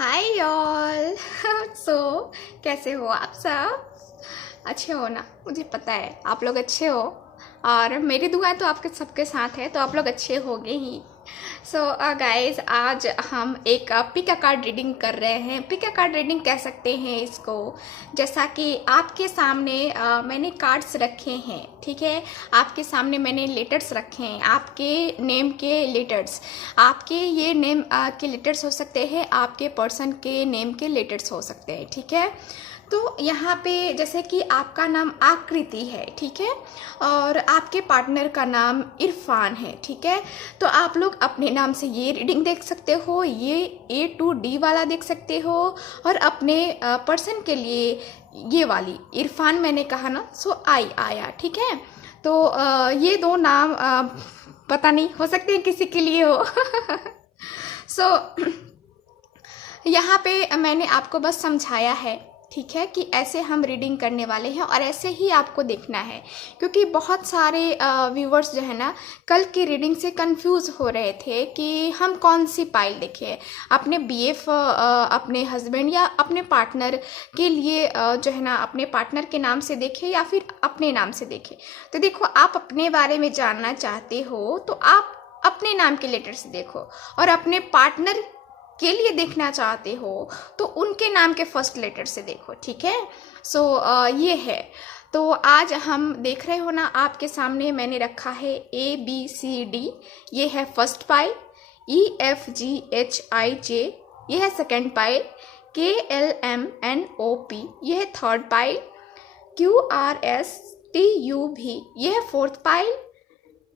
Hi all. सो कैसे हो आप सब? अच्छे हो ना? मुझे पता है आप लोग अच्छे हो और मेरी दुआ तो आपके सबके साथ है, तो आप लोग अच्छे होगे ही। सो गाइस, आज हम एक पिक अ कार्ड रीडिंग कर रहे हैं। पिक अ कार्ड रीडिंग कह सकते हैं इसको। जैसा कि आपके सामने मैंने कार्ड्स रखे हैं, ठीक है। आपके सामने मैंने लेटर्स रखे हैं, आपके नेम के लेटर्स। आपके ये नेम के लेटर्स हो सकते हैं, आपके पर्सन के नेम के लेटर्स हो सकते हैं, ठीक है। तो यहाँ पे जैसे कि आपका नाम आकृति है, ठीक है, और आपके पार्टनर का नाम इरफान है, ठीक है। तो आप लोग अपने नाम से ये रीडिंग देख सकते हो, ये A to D वाला देख सकते हो, और अपने पर्सन के लिए ये वाली इरफान मैंने कहा ना, सो आई आया, ठीक है। तो ये दो नाम पता नहीं, हो सकते हैं किसी के लिए हो। सो यहाँ पे मैंने आपको बस समझाया है, ठीक है, कि ऐसे हम रीडिंग करने वाले हैं और ऐसे ही आपको देखना है। क्योंकि बहुत सारे व्यूवर्स जो है ना, कल की रीडिंग से कंफ्यूज हो रहे थे कि हम कौन सी पाइल देखें, अपने BF, अपने हस्बैंड या अपने पार्टनर के लिए जो है ना, अपने पार्टनर के नाम से देखें या फिर अपने नाम से देखें। तो देखो, आप अपने बारे में जानना चाहते हो तो आप अपने नाम के लेटर से देखो, और अपने पार्टनर के लिए देखना चाहते हो तो उनके नाम के फर्स्ट लेटर से देखो, ठीक है। सो ये है। तो आज हम देख रहे हो ना, आपके सामने मैंने रखा है ABCD, ये है फर्स्ट पाइल। EFGHIJ, ये है सेकेंड पाइल। KLMNOP, ये है थर्ड पाइल। QRSTUV, ये है फोर्थ पाइल।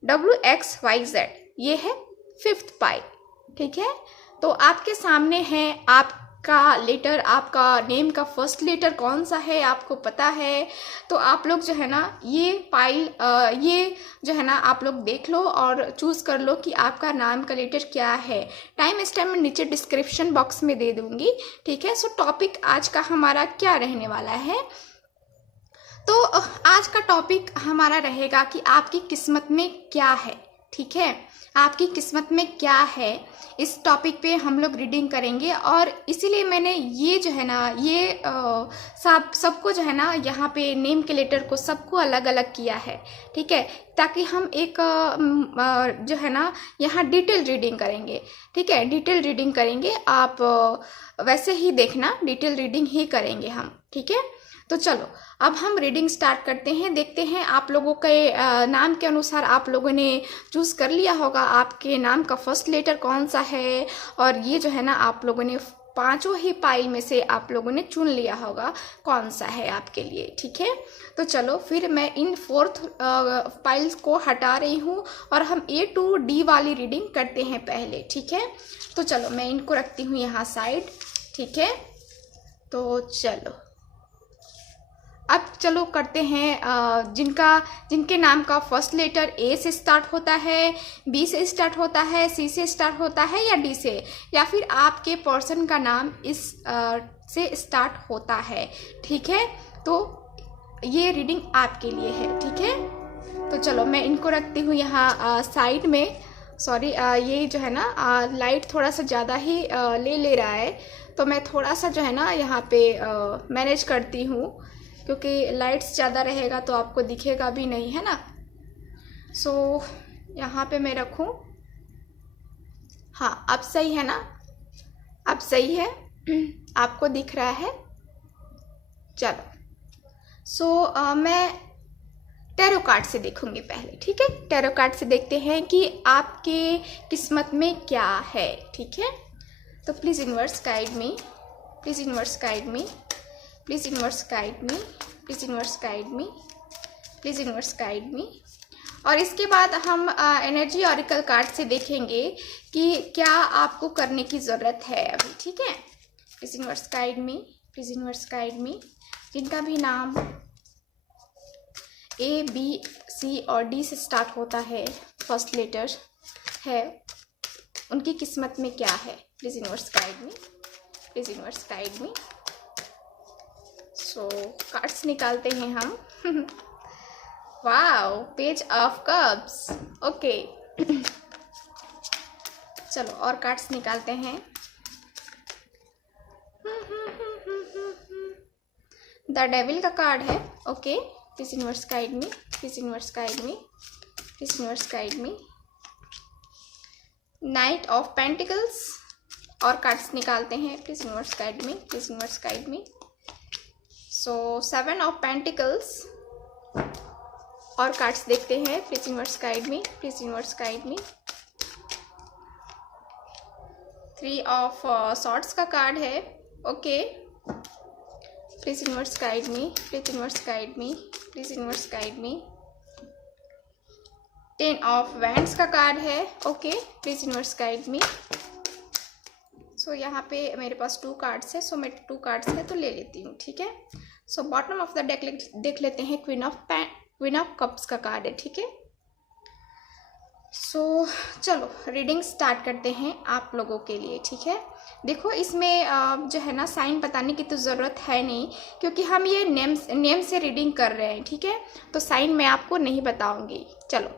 WXYZ, ये है फिफ्थ पाइल, ठीक है। तो आपके सामने है आपका लेटर, आपका नेम का फर्स्ट लेटर कौन सा है आपको पता है। तो आप लोग जो है ना, ये पाइल ये जो है ना, आप लोग देख लो और चूज कर लो कि आपका नाम का लेटर क्या है। टाइम इस टाइम मैं नीचे डिस्क्रिप्शन बॉक्स में दे दूंगी, ठीक है। सो टॉपिक आज का हमारा क्या रहने वाला है? तो आज का टॉपिक हमारा रहेगा कि आपकी किस्मत में क्या है, ठीक है। आपकी किस्मत में क्या है, इस टॉपिक पे हम लोग रीडिंग करेंगे। और इसीलिए मैंने ये जो है ना, ये सबको जो है ना, यहाँ पे नेम के लेटर को सबको अलग अलग किया है, ठीक है, ताकि हम एक जो है ना, यहाँ डिटेल रीडिंग करेंगे, ठीक है। डिटेल रीडिंग करेंगे, आप वैसे ही देखना, डिटेल रीडिंग ही करेंगे हम, ठीक है। तो चलो, अब हम रीडिंग स्टार्ट करते हैं। देखते हैं आप लोगों के नाम के अनुसार आप लोगों ने चूज कर लिया होगा आपके नाम का फर्स्ट लेटर कौन सा है, और ये जो है ना, आप लोगों ने पांचों ही पाइल में से आप लोगों ने चुन लिया होगा कौन सा है आपके लिए, ठीक है। तो चलो, फिर मैं इन फोर्थ पाइल्स को हटा रही हूँ और हम A to D वाली रीडिंग करते हैं पहले, ठीक है। तो चलो, मैं इनको रखती हूँ यहाँ साइड, ठीक है। तो चलो, अब चलो करते हैं जिनके नाम का फर्स्ट लेटर A से स्टार्ट होता है, B से स्टार्ट होता है, C से स्टार्ट होता है, या D से, या फिर आपके पर्सन का नाम इस से स्टार्ट होता है, ठीक है। तो ये रीडिंग आपके लिए है, ठीक है। तो चलो, मैं इनको रखती हूँ यहाँ साइड में। सॉरी, ये जो है ना, लाइट थोड़ा सा ज़्यादा ही ले रहा है, तो मैं थोड़ा सा जो है ना, यहाँ पे मैनेज करती हूँ, क्योंकि लाइट्स ज़्यादा रहेगा तो आपको दिखेगा भी नहीं, है ना। सो यहाँ पे मैं रखूँ। हाँ, अब सही है ना? अब सही है? आपको दिख रहा है? चलो, सो मैं टैरो कार्ड से देखूंगी पहले, ठीक है। टैरो कार्ड से देखते हैं कि आपके किस्मत में क्या है, ठीक है। तो please universe guide me, please universe guide me, please universe guide me, please universe guide me, please universe guide मी। और इसके बाद हम एनर्जी ऑरिकल कार्ड से देखेंगे कि क्या आपको करने की ज़रूरत है अभी, ठीक है। Please universe guide me, please universe guide मी। जिनका भी नाम A, B, C और D से स्टार्ट होता है, फर्स्ट लेटर है, उनकी किस्मत में क्या है? Please universe guide me, please universe guide me. So cards निकालते हैं हम। Wow, page of cups, okay. चलो, और कार्ड्स निकालते हैं। द डेविल का कार्ड है। Okay, please universe guide me, please universe guide me, please universe guide me. Night of pentacles और कार्ड्स निकालते हैं, please universe guide me, please universe guide me. So 7 of pentacles और cards देखते हैं, please universe guide me, please universe guide me. 3 of swords का card है। Okay, please universe guide me, please universe guide me, please universe guide me. 10 of wands का card है। Okay, please universe guide me. So यहाँ पे मेरे पास 2 cards है, सो मैं 2 cards है तो ले लेती हूँ, ठीक है। So bottom of the deck देख लेते हैं, क्वीन ऑफ कप्स का कार्ड है, ठीक है। सो चलो रीडिंग स्टार्ट करते हैं आप लोगों के लिए, ठीक है। देखो इसमें जो है ना साइन बताने की तो ज़रूरत है नहीं, क्योंकि हम ये नेम से रीडिंग कर रहे हैं, ठीक है। तो साइन मैं आपको नहीं बताऊंगी। चलो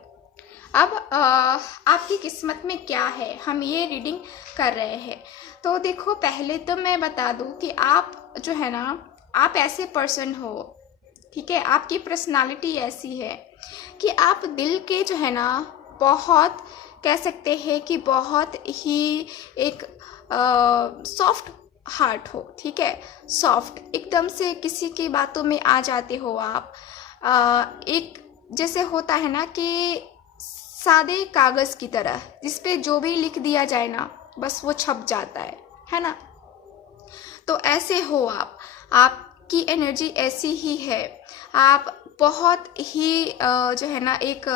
अब आपकी किस्मत में क्या है, हम ये रीडिंग कर रहे हैं। तो देखो पहले तो मैं बता दूं कि आप जो है ना, आप ऐसे पर्सन हो, ठीक है। आपकी पर्सनालिटी ऐसी है कि आप दिल के जो है ना बहुत कह सकते हैं कि बहुत ही एक सॉफ्ट हार्ट हो, ठीक है। सॉफ्ट एकदम से किसी की बातों में आ जाते हो आप। एक जैसे होता है ना कि सादे कागज़ की तरह, जिस पे जो भी लिख दिया जाए ना बस वो छप जाता है ना। तो ऐसे हो आप, आपकी एनर्जी ऐसी ही है। आप बहुत ही जो है ना एक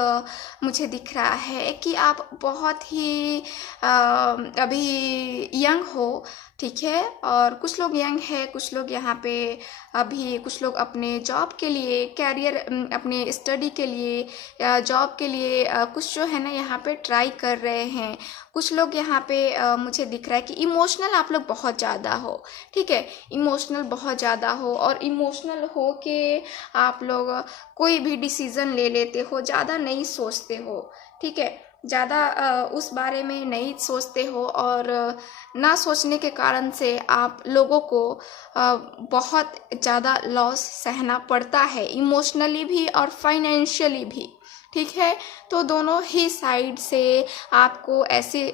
मुझे दिख रहा है कि आप बहुत ही अभी यंग हो, ठीक है। और कुछ लोग यंग है, कुछ लोग यहाँ पे अभी, कुछ लोग अपने जॉब के लिए, कैरियर अपने स्टडी के लिए या जॉब के लिए कुछ जो है ना यहाँ पे ट्राई कर रहे हैं। कुछ लोग यहाँ पे मुझे दिख रहा है कि इमोशनल आप लोग बहुत ज़्यादा हो, ठीक है। इमोशनल बहुत ज़्यादा हो, और इमोशनल हो के आप लोग कोई भी डिसीज़न ले लेते हो, ज़्यादा नहीं सोचते हो, ठीक है। ज़्यादा उस बारे में नहीं सोचते हो, और ना सोचने के कारण से आप लोगों को बहुत ज़्यादा लॉस सहना पड़ता है, इमोशनली भी और फाइनेंशियली भी, ठीक है। तो दोनों ही साइड से आपको ऐसे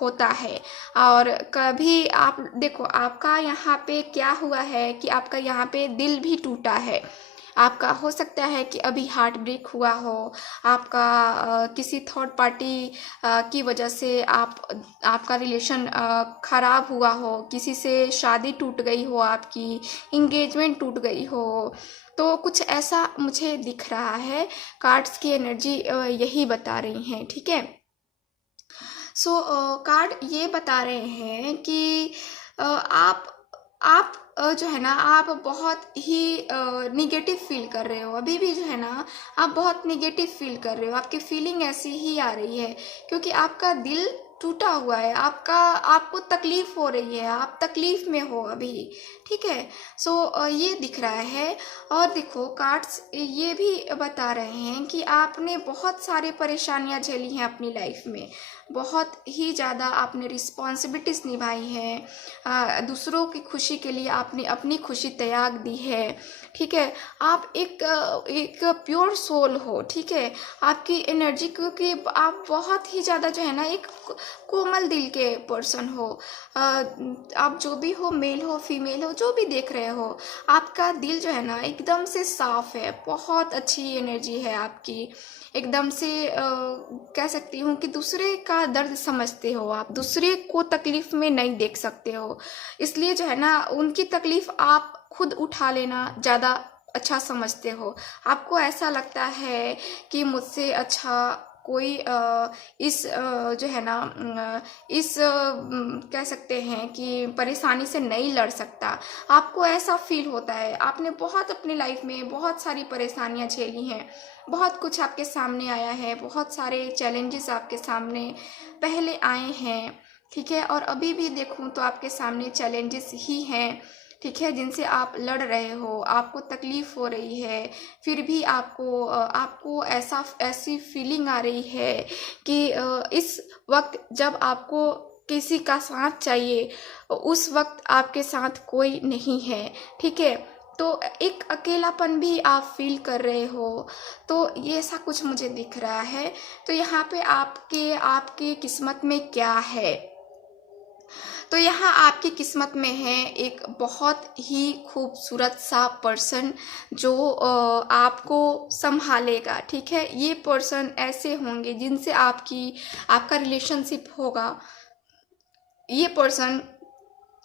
होता है। और कभी आप देखो, आपका यहाँ पे क्या हुआ है कि आपका यहाँ पे दिल भी टूटा है। आपका हो सकता है कि अभी हार्ट ब्रेक हुआ हो, आपका किसी थर्ड पार्टी की वजह से आपका रिलेशन ख़राब हुआ हो, किसी से शादी टूट गई हो, आपकी इंगेजमेंट टूट गई हो। तो कुछ ऐसा मुझे दिख रहा है, कार्ड्स की एनर्जी यही बता रही हैं, ठीक है। सो कार्ड ये बता रहे हैं कि आप जो है ना, आप बहुत ही निगेटिव फील कर रहे हो अभी भी, जो है ना आप बहुत निगेटिव फील कर रहे हो। आपकी फीलिंग ऐसी ही आ रही है क्योंकि आपका दिल टूटा हुआ है, आपको तकलीफ हो रही है, आप तकलीफ में हो अभी, ठीक है। सो ये दिख रहा है। और देखो कार्ड्स ये भी बता रहे हैं कि आपने बहुत सारे परेशानियां झेली हैं अपनी लाइफ में, बहुत ही ज़्यादा आपने रिस्पॉन्सिबिलिटीज़ निभाई हैं, दूसरों की खुशी के लिए आपने अपनी खुशी त्याग दी है, ठीक है। आप एक प्योर सोल हो, ठीक है। आपकी एनर्जी, क्योंकि आप बहुत ही ज़्यादा जो है ना एक कोमल दिल के पर्सन हो। आप जो भी हो, मेल हो फीमेल हो, जो भी देख रहे हो, आपका दिल जो है ना एकदम से साफ है, बहुत अच्छी एनर्जी है आपकी। एकदम से कह सकती हूँ कि दूसरे का दर्द समझते हो आप, दूसरे को तकलीफ़ में नहीं देख सकते हो, इसलिए जो है ना उनकी तकलीफ़ आप खुद उठा लेना ज़्यादा अच्छा समझते हो। आपको ऐसा लगता है कि मुझसे अच्छा कोई इस जो है ना इस कह सकते हैं कि परेशानी से नहीं लड़ सकता, आपको ऐसा फील होता है। आपने बहुत अपनी लाइफ में बहुत सारी परेशानियां झेली हैं, बहुत कुछ आपके सामने आया है, बहुत सारे चैलेंजेस आपके सामने पहले आए हैं, ठीक है। और अभी भी देखूं तो आपके सामने चैलेंजेस ही हैं, ठीक है, जिनसे आप लड़ रहे हो, आपको तकलीफ़ हो रही है, फिर भी आपको ऐसी फीलिंग आ रही है कि इस वक्त जब आपको किसी का साथ चाहिए, उस वक्त आपके साथ कोई नहीं है, ठीक है। तो एक अकेलापन भी आप फील कर रहे हो, तो ये ऐसा कुछ मुझे दिख रहा है। तो यहाँ पे आपके किस्मत में क्या है, तो यहाँ आपकी किस्मत में है एक बहुत ही खूबसूरत सा पर्सन जो आपको संभालेगा, ठीक है। ये पर्सन ऐसे होंगे जिनसे आपका रिलेशनशिप होगा। ये पर्सन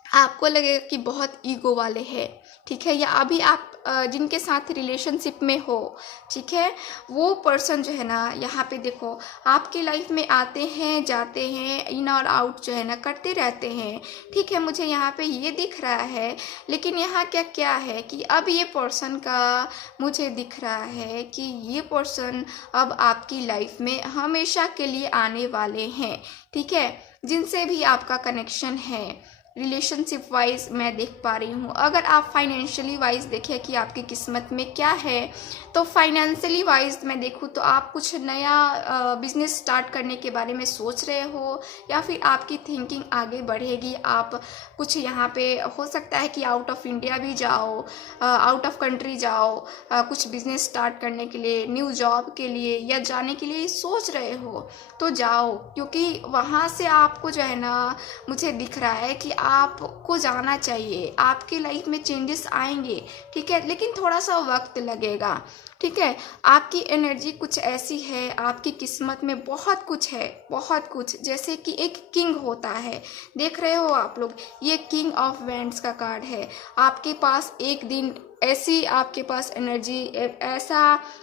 आपको लगेगा कि बहुत ईगो वाले हैं, ठीक है, या अभी आप जिनके साथ रिलेशनशिप में हो, ठीक है, वो पर्सन जो है ना, यहाँ पे देखो आपकी लाइफ में आते हैं जाते हैं, इन और आउट जो है ना करते रहते हैं, ठीक है, मुझे यहाँ पे ये दिख रहा है। लेकिन यहाँ क्या है कि अब ये पर्सन का मुझे दिख रहा है कि ये पर्सन अब आपकी लाइफ में हमेशा के लिए आने वाले हैं, ठीक है। जिनसे भी आपका कनेक्शन है रिलेशनशिप वाइज मैं देख पा रही हूँ। अगर आप फाइनेंशियली वाइज देखें कि आपकी किस्मत में क्या है, तो फाइनेंशियली वाइज मैं देखूँ तो आप कुछ नया बिजनेस स्टार्ट करने के बारे में सोच रहे हो, या फिर आपकी थिंकिंग आगे बढ़ेगी। आप कुछ यहाँ पे हो सकता है कि आउट ऑफ इंडिया भी जाओ, आउट ऑफ कंट्री जाओ, कुछ बिजनेस स्टार्ट करने के लिए, न्यू जॉब के लिए या जाने के लिए सोच रहे हो तो जाओ, क्योंकि वहाँ से आपको जो है ना मुझे दिख रहा है कि आपको जाना चाहिए। आपकी लाइफ में चेंजेस आएंगे, ठीक है, लेकिन थोड़ा सा वक्त लगेगा, ठीक है। आपकी एनर्जी कुछ ऐसी है, आपकी किस्मत में बहुत कुछ है, बहुत कुछ, जैसे कि एक किंग होता है, देख रहे हो आप लोग, ये किंग ऑफ वैंड्स का कार्ड है। आपके पास एक दिन ऐसी आपके पास एनर्जी, ऐसा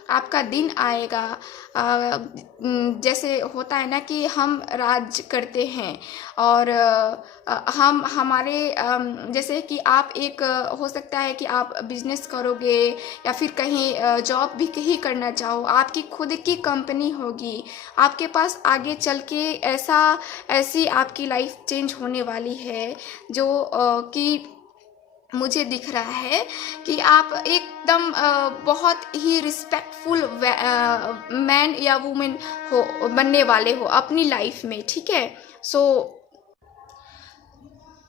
आपका दिन आएगा, जैसे होता है ना कि हम राज करते हैं और हम हमारे जैसे कि आप एक हो सकता है कि आप बिजनेस करोगे या फिर कहीं जॉब भी कहीं करना चाहो, आपकी खुद की कंपनी होगी, आपके पास आगे चल के ऐसी आपकी लाइफ चेंज होने वाली है जो कि मुझे दिख रहा है कि आप एकदम बहुत ही रिस्पेक्टफुल मैन या वुमेन हो बनने वाले हो अपनी लाइफ में, ठीक है।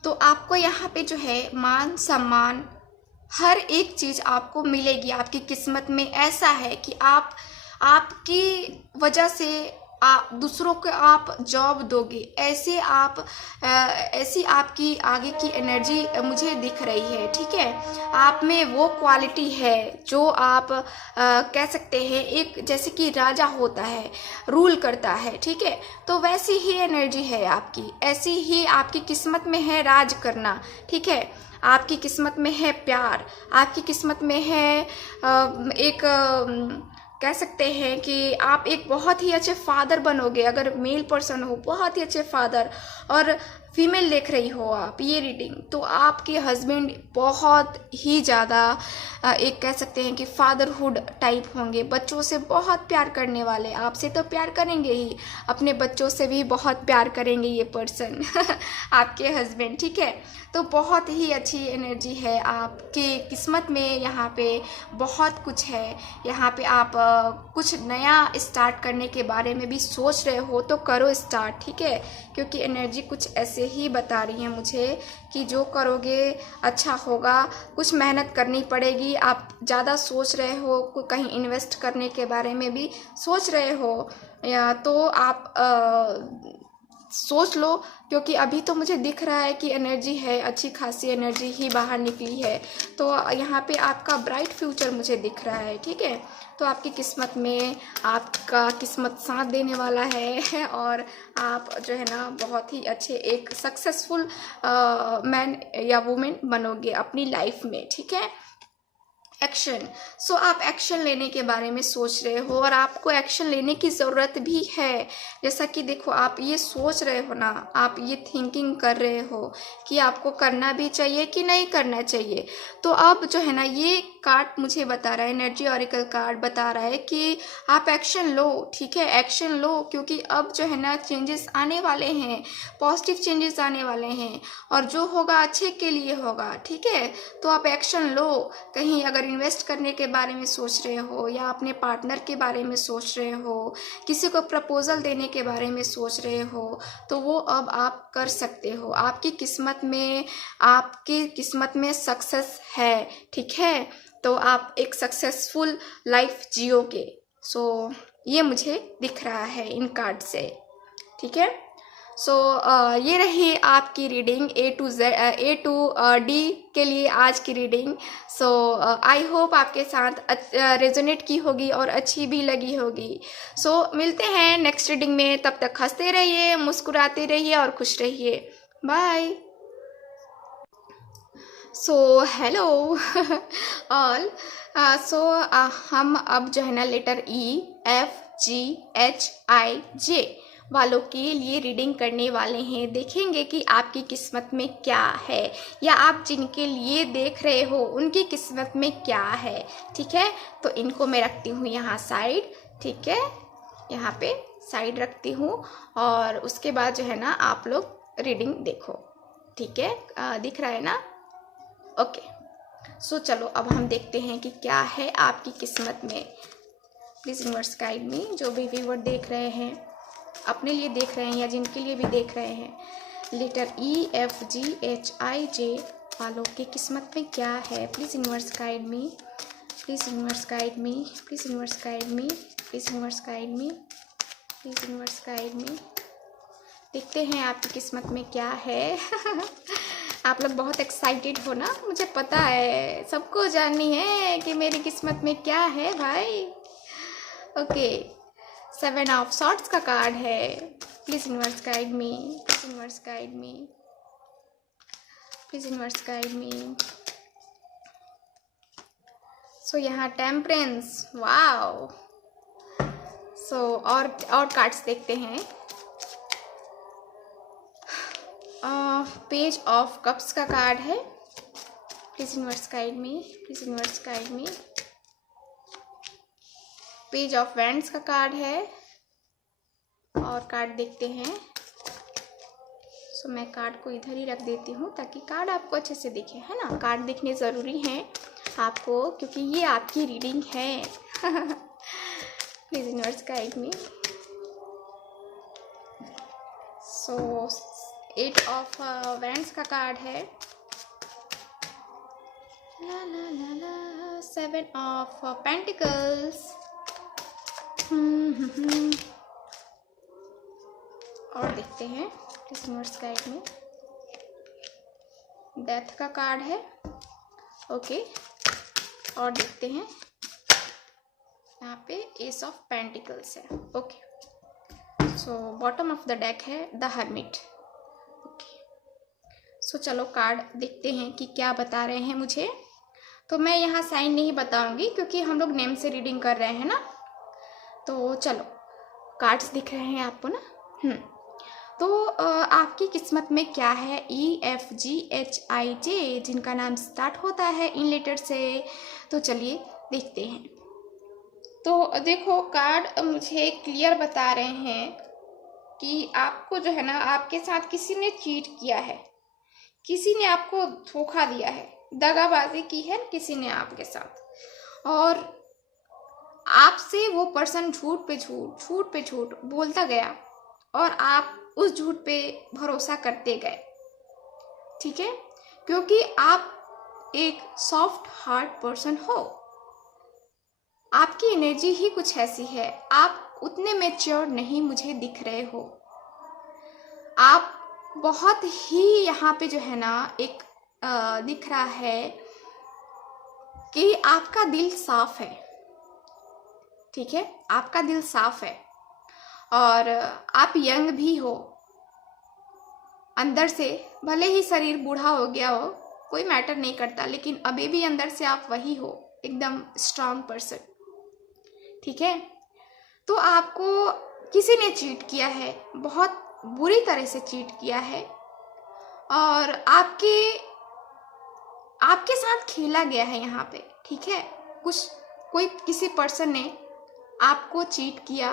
तो आपको यहाँ पे जो है मान सम्मान हर एक चीज़ आपको मिलेगी। आपकी किस्मत में ऐसा है कि आपकी वजह से दूसरों को आप जॉब दोगे, ऐसी आपकी आगे की एनर्जी मुझे दिख रही है, ठीक है। आप में वो क्वालिटी है जो आप कह सकते हैं एक जैसे कि राजा होता है, रूल करता है, ठीक है। तो वैसी ही एनर्जी है आपकी, ऐसी ही आपकी किस्मत में है राज करना, ठीक है। आपकी किस्मत में है प्यार, आपकी किस्मत में है कह सकते हैं कि आप एक बहुत ही अच्छे फादर बनोगे। अगर मेल पर्सन हो, बहुत ही अच्छे फादर, और फीमेल देख रही हो आप ये रीडिंग, तो आपके हस्बैंड बहुत ही ज़्यादा एक कह सकते हैं कि फादरहुड टाइप होंगे, बच्चों से बहुत प्यार करने वाले, आपसे तो प्यार करेंगे ही, अपने बच्चों से भी बहुत प्यार करेंगे ये पर्सन आपके हस्बैंड, ठीक है। तो बहुत ही अच्छी एनर्जी है आपकी किस्मत में, यहाँ पे बहुत कुछ है। यहाँ पे आप कुछ नया स्टार्ट करने के बारे में भी सोच रहे हो तो करो स्टार्ट, ठीक है, क्योंकि एनर्जी कुछ ऐसे ही बता रही है मुझे कि जो करोगे अच्छा होगा। कुछ मेहनत करनी पड़ेगी, आप ज़्यादा सोच रहे हो, कहीं इन्वेस्ट करने के बारे में भी सोच रहे हो, या तो आप सोच लो, क्योंकि अभी तो मुझे दिख रहा है कि एनर्जी है, अच्छी खासी एनर्जी ही बाहर निकली है। तो यहाँ पे आपका ब्राइट फ्यूचर मुझे दिख रहा है, ठीक है। तो आपकी किस्मत में आपका किस्मत साथ देने वाला है और आप जो है ना बहुत ही अच्छे एक सक्सेसफुल मैन या वुमेन बनोगे अपनी लाइफ में, ठीक है। एक्शन, सो आप एक्शन लेने के बारे में सोच रहे हो और आपको एक्शन लेने की ज़रूरत भी है। जैसा कि देखो आप ये सोच रहे हो ना, आप ये थिंकिंग कर रहे हो कि आपको करना भी चाहिए कि नहीं करना चाहिए। तो अब जो है ना ये कार्ड मुझे बता रहा है, एनर्जी ऑरिकल कार्ड बता रहा है कि आप एक्शन लो, ठीक है, एक्शन लो, क्योंकि अब जो है ना चेंजेस आने वाले हैं, पॉजिटिव चेंजेस आने वाले हैं और जो होगा अच्छे के लिए होगा, ठीक है। तो आप एक्शन लो। कहीं अगर इन्वेस्ट करने के बारे में सोच रहे हो या अपने पार्टनर के बारे में सोच रहे हो, किसी को प्रपोजल देने के बारे में सोच रहे हो, तो वो अब आप कर सकते हो। आपकी किस्मत में सक्सेस है, ठीक है। तो आप एक सक्सेसफुल लाइफ जियोगे। सो ये मुझे दिख रहा है इन कार्ड से, ठीक है। सो ये रही आपकी रीडिंग A to D के लिए आज की रीडिंग। सो आई होप आपके साथ रेजोनेट की होगी और अच्छी भी लगी होगी। सो मिलते हैं नेक्स्ट रीडिंग में, तब तक हंसते रहिए, मुस्कुराते रहिए और खुश रहिए। Bye. So hello all. So हम अब जो है ना लेटर EFGHIJ वालों के लिए रीडिंग करने वाले हैं। देखेंगे कि आपकी किस्मत में क्या है या आप जिनके लिए देख रहे हो उनकी किस्मत में क्या है, ठीक है। तो इनको मैं रखती हूँ यहाँ साइड, ठीक है, यहाँ पे साइड रखती हूँ और उसके बाद जो है ना आप लोग रीडिंग देखो, ठीक है। दिख रहा है ना? ओके। सो चलो अब हम देखते हैं कि क्या है आपकी किस्मत में। प्लीज़ यूनिवर्स गाइड में जो भी व्यूअर देख रहे हैं, अपने लिए देख रहे हैं या जिनके लिए भी देख रहे हैं, लेटर EFGHIJ वालों की किस्मत में क्या है। Please universe guide me, please universe guide me, please universe guide me, please universe guide me, please universe guide मी। देखते हैं आपकी किस्मत में क्या है। आप लोग बहुत एक्साइटेड हो ना, मुझे पता है, सबको जाननी है कि मेरी किस्मत में क्या है भाई। ओके, 7 ऑफ सॉर्ट्स का कार्ड है। Please universe guide me, please universe guide me, please universe guide me. So यहाँ टेम्परेंस, वाओ। सो और कार्ड्स देखते हैं। पेज ऑफ कप्स का कार्ड है। Please universe guide me, please universe guide me. Page of wands का card है और card देखते हैं। सो मैं कार्ड को इधर ही रख देती हूँ ताकि कार्ड आपको अच्छे से दिखे, है ना। कार्ड दिखने ज़रूरी हैं आपको क्योंकि ये आपकी रीडिंग है। Please universe guide me. So 8 of wands का कार्ड है। ला ला ला ला 7 ऑफ पेंटिकल्स। और देखते हैं प्लीज़ यूनिवर्स गाइड में। डेथ का कार्ड है, ओके। और देखते हैं यहाँ पे एस ऑफ पेंटिकल्स है, okay. So bottom of the deck है द हर्मिट, ओके। सो चलो कार्ड देखते हैं कि क्या बता रहे हैं मुझे। तो मैं यहाँ साइन नहीं बताऊंगी क्योंकि हम लोग नेम से रीडिंग कर रहे हैं ना। तो चलो कार्ड्स दिख रहे हैं आपको ना। तो आपकी किस्मत में क्या है। EFGHIJ जिनका नाम स्टार्ट होता है इन लेटर से। तो चलिए देखते हैं। तो देखो कार्ड मुझे क्लियर बता रहे हैं कि आपको जो है ना आपके साथ किसी ने चीट किया है, किसी ने आपको धोखा दिया है, दगाबाजी की है किसी ने आपके साथ। और आपसे वो पर्सन झूठ पे झूठ बोलता गया और आप उस झूठ पे भरोसा करते गए, ठीक है। क्योंकि आप एक सॉफ्ट हार्ट पर्सन हो, आपकी एनर्जी ही कुछ ऐसी है। आप उतने मैच्योर नहीं मुझे दिख रहे हो। आप बहुत ही यहाँ पे जो है ना एक दिख रहा है कि आपका दिल साफ है, ठीक है। आपका दिल साफ है और आप यंग भी हो अंदर से। भले ही शरीर बूढ़ा हो गया हो, कोई मैटर नहीं करता, लेकिन अभी भी अंदर से आप वही हो, एकदम स्ट्रांग पर्सन, ठीक है। तो आपको किसी ने चीट किया है, बहुत बुरी तरह से चीट किया है और आपके आपके साथ खेला गया है यहाँ पे, ठीक है। कोई किसी पर्सन ने आपको चीट किया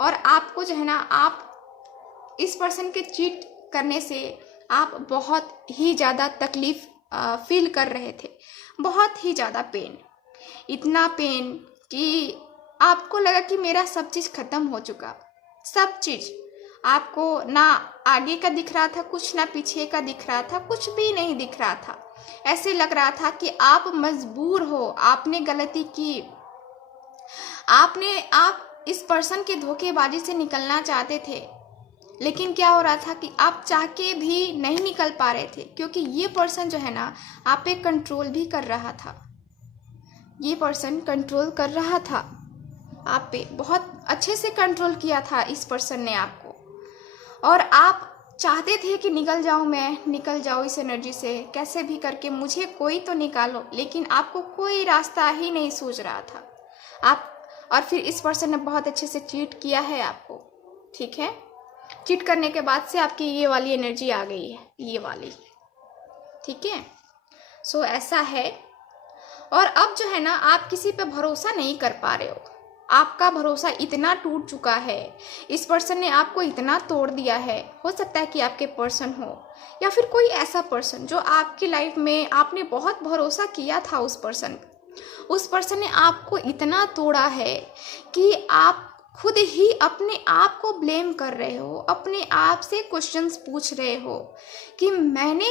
और आपको जो है ना, आप इस पर्सन के चीट करने से आप बहुत ही ज़्यादा तकलीफ फील कर रहे थे, बहुत ही ज़्यादा पेन, इतना पेन कि आपको लगा कि मेरा सब चीज़ ख़त्म हो चुका, सब चीज़। आपको ना आगे का दिख रहा था कुछ, ना पीछे का दिख रहा था, कुछ भी नहीं दिख रहा था। ऐसे लग रहा था कि आप मजबूर हो, आपने गलती की, आप इस पर्सन के धोखेबाजी से निकलना चाहते थे, लेकिन क्या हो रहा था कि आप चाह के भी नहीं निकल पा रहे थे, क्योंकि ये पर्सन जो है ना आप पे कंट्रोल भी कर रहा था। ये पर्सन कंट्रोल कर रहा था आप पे, बहुत अच्छे से कंट्रोल किया था इस पर्सन ने आपको, और आप चाहते थे कि निकल जाऊं, मैं निकल जाऊं इस एनर्जी से, कैसे भी करके मुझे कोई तो निकालो, लेकिन आपको कोई रास्ता ही नहीं सूझ रहा था आप। और फिर इस पर्सन ने बहुत अच्छे से चीट किया है आपको, ठीक है। चीट करने के बाद से आपकी ये वाली एनर्जी आ गई है, ये वाली, ठीक है। सो ऐसा है। और अब जो है ना आप किसी पे भरोसा नहीं कर पा रहे हो, आपका भरोसा इतना टूट चुका है, इस पर्सन ने आपको इतना तोड़ दिया है। हो सकता है कि आपके पर्सन हो या फिर कोई ऐसा पर्सन जो आपकी लाइफ में आपने बहुत भरोसा किया था उस पर्सन ने आपको इतना तोड़ा है कि आप खुद ही अपने आप को ब्लेम कर रहे हो, अपने आप से क्वेश्चंस पूछ रहे हो कि मैंने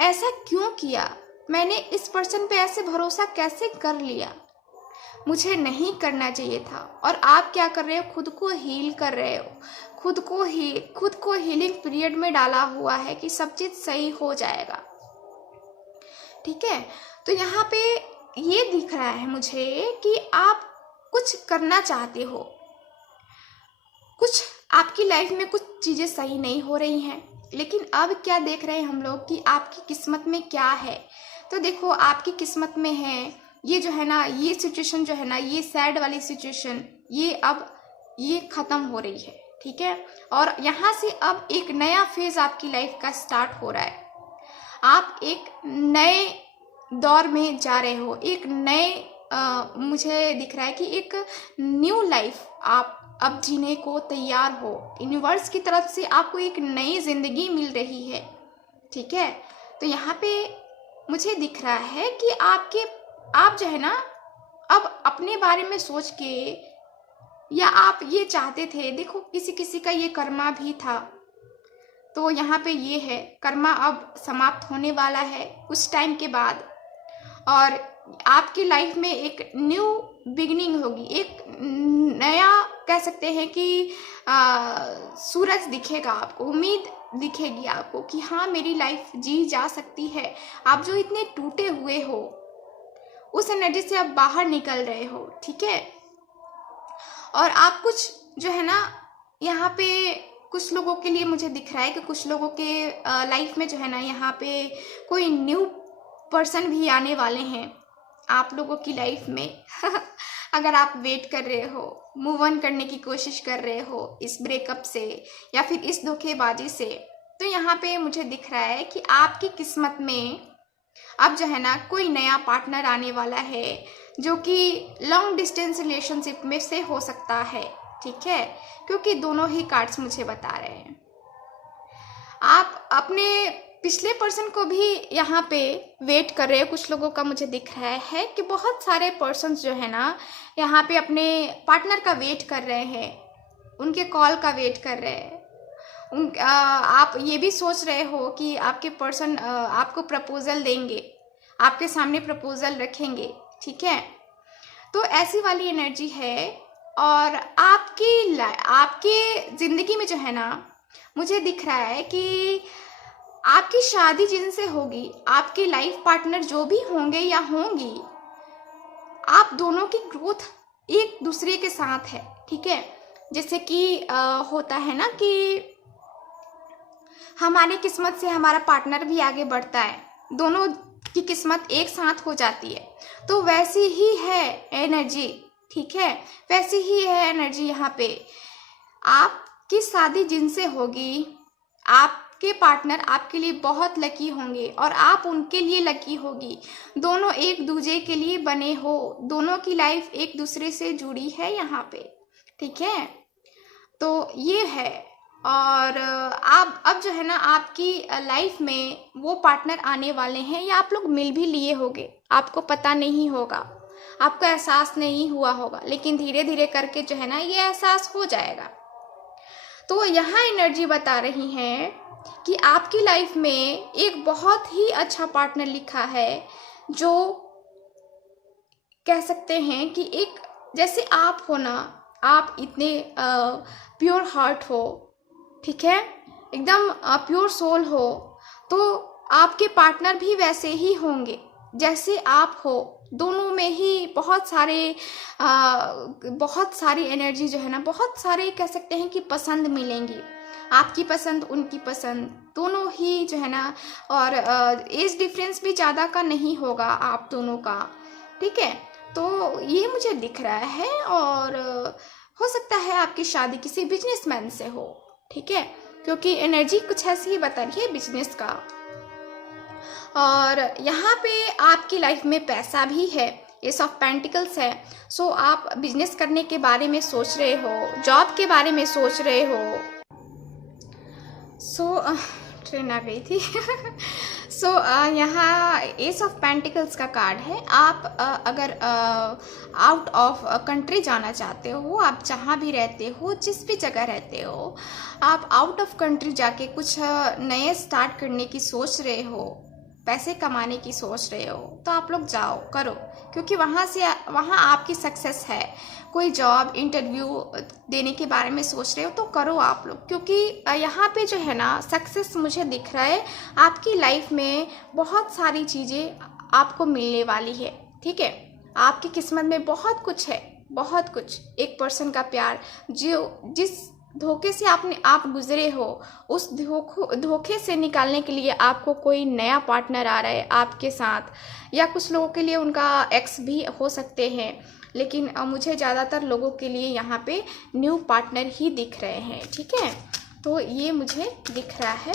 ऐसा क्यों किया, मैंने इस पर्सन पे ऐसे भरोसा कैसे कर लिया, मुझे नहीं करना चाहिए था। और आप क्या कर रहे हो, खुद को हील कर रहे हो, खुद को हीलिंग पीरियड में डाला हुआ है कि सब चीज़ सही हो जाएगा, ठीक है। तो यहाँ पे ये दिख रहा है मुझे कि आप कुछ करना चाहते हो, कुछ आपकी लाइफ में कुछ चीज़ें सही नहीं हो रही हैं, लेकिन अब क्या देख रहे हैं हम लोग कि आपकी किस्मत में क्या है। तो देखो आपकी किस्मत में है ये जो है ना, ये सिचुएशन जो है ना, ये सैड वाली सिचुएशन, ये अब ये ख़त्म हो रही है, ठीक है। और यहाँ से अब एक नया फेज आपकी लाइफ का स्टार्ट हो रहा है, आप एक नए दौर में जा रहे हो, एक नए मुझे दिख रहा है कि एक न्यू लाइफ आप अब जीने को तैयार हो। यूनिवर्स की तरफ से आपको एक नई जिंदगी मिल रही है, ठीक है। तो यहाँ पे मुझे दिख रहा है कि आप जो है ना अब अपने बारे में सोच के, या आप ये चाहते थे, देखो किसी किसी का ये कर्मा भी था, तो यहाँ पे ये है कर्मा अब समाप्त होने वाला है कुछ टाइम के बाद, और आपकी लाइफ में एक न्यू बिगिनिंग होगी, एक नया कह सकते हैं कि सूरज दिखेगा आपको, उम्मीद दिखेगी आपको कि हाँ मेरी लाइफ जी जा सकती है। आप जो इतने टूटे हुए हो उस एनर्जी से आप बाहर निकल रहे हो, ठीक है। और आप कुछ जो है ना यहाँ पे कुछ लोगों के लिए मुझे दिख रहा है कि कुछ लोगों के लाइफ में जो है ना यहाँ पे कोई न्यू पर्सन भी आने वाले हैं आप लोगों की लाइफ में अगर आप वेट कर रहे हो, मूव ऑन करने की कोशिश कर रहे हो इस ब्रेकअप से या फिर इस धोखेबाजी से, तो यहाँ पे मुझे दिख रहा है कि आपकी किस्मत में अब जो है ना कोई नया पार्टनर आने वाला है, जो कि लॉन्ग डिस्टेंस रिलेशनशिप में से हो सकता है, ठीक है, क्योंकि दोनों ही कार्ड्स मुझे बता रहे हैं। आप अपने पिछले पर्सन को भी यहाँ पे वेट कर रहे हैं। कुछ लोगों का मुझे दिख रहा है कि बहुत सारे पर्सन्स जो है ना यहाँ पे अपने पार्टनर का वेट कर रहे हैं, उनके कॉल का वेट कर रहे हैं। आप ये भी सोच रहे हो कि आपके पर्सन आपको प्रपोजल देंगे, आपके सामने प्रपोजल रखेंगे, ठीक है। तो ऐसी वाली एनर्जी है। और आपकी ज़िंदगी में जो है ना मुझे दिख रहा है कि आपकी शादी जिनसे होगी, आपके लाइफ पार्टनर जो भी होंगे या होंगी, आप दोनों की ग्रोथ एक दूसरे के साथ है, ठीक है। जैसे कि होता है ना कि हमारी किस्मत से हमारा पार्टनर भी आगे बढ़ता है, दोनों की किस्मत एक साथ हो जाती है, तो वैसी ही है एनर्जी, ठीक है, वैसी ही है एनर्जी यहाँ पे। आपकी शादी जिनसे होगी, आप आपके पार्टनर आपके लिए बहुत लकी होंगे और आप उनके लिए लकी होगी। दोनों एक दूसरे के लिए बने हो, दोनों की लाइफ एक दूसरे से जुड़ी है यहाँ पे, ठीक है। तो ये है। और आप अब जो है ना आपकी लाइफ में वो पार्टनर आने वाले हैं या आप लोग मिल भी लिए होगे, आपको पता नहीं होगा, आपको एहसास नहीं हुआ होगा, लेकिन धीरे धीरे करके जो है ना ये एहसास हो जाएगा। तो यहाँ एनर्जी बता रही है कि आपकी लाइफ में एक बहुत ही अच्छा पार्टनर लिखा है, जो कह सकते हैं कि एक जैसे आप हो ना, आप इतने प्योर हार्ट हो, ठीक है, एकदम प्योर सोल हो, तो आपके पार्टनर भी वैसे ही होंगे जैसे आप हो। दोनों में ही बहुत सारी एनर्जी जो है ना, बहुत सारे कह सकते हैं कि पसंद मिलेंगी, आपकी पसंद उनकी पसंद दोनों ही जो है ना। और एज डिफरेंस भी ज़्यादा का नहीं होगा आप दोनों का, ठीक है। तो ये मुझे दिख रहा है। और हो सकता है आपकी शादी किसी बिजनेसमैन से हो, ठीक है, क्योंकि एनर्जी कुछ ऐसी ही बता रही है बिजनेस का। और यहाँ पे आपकी लाइफ में पैसा भी है, एस ऑफ पेंटिकल्स है। सो आप बिजनेस करने के बारे में सोच रहे हो, जॉब के बारे में सोच रहे हो। ट्रेन आ गई थी। यहाँ एस ऑफ पेंटिकल्स का कार्ड है। आप अगर आउट ऑफ कंट्री जाना चाहते हो, आप जहाँ भी रहते हो, जिस भी जगह रहते हो, आप आउट ऑफ कंट्री जाके कुछ नए स्टार्ट करने की सोच रहे हो, पैसे कमाने की सोच रहे हो, तो आप लोग जाओ, करो, क्योंकि वहाँ आपकी सक्सेस है। कोई जॉब इंटरव्यू देने के बारे में सोच रहे हो तो करो आप लोग, क्योंकि यहाँ पे जो है ना सक्सेस मुझे दिख रहा है। आपकी लाइफ में बहुत सारी चीज़ें आपको मिलने वाली है, ठीक है। आपकी किस्मत में बहुत कुछ है, बहुत कुछ। एक पर्सन का प्यार, जिस धोखे से आप गुजरे हो, उस धोखे से निकालने के लिए आपको कोई नया पार्टनर आ रहा है आपके साथ, या कुछ लोगों के लिए उनका एक्स भी हो सकते हैं, लेकिन मुझे ज़्यादातर लोगों के लिए यहाँ पे न्यू पार्टनर ही दिख रहे हैं, ठीक है। तो ये मुझे दिख रहा है।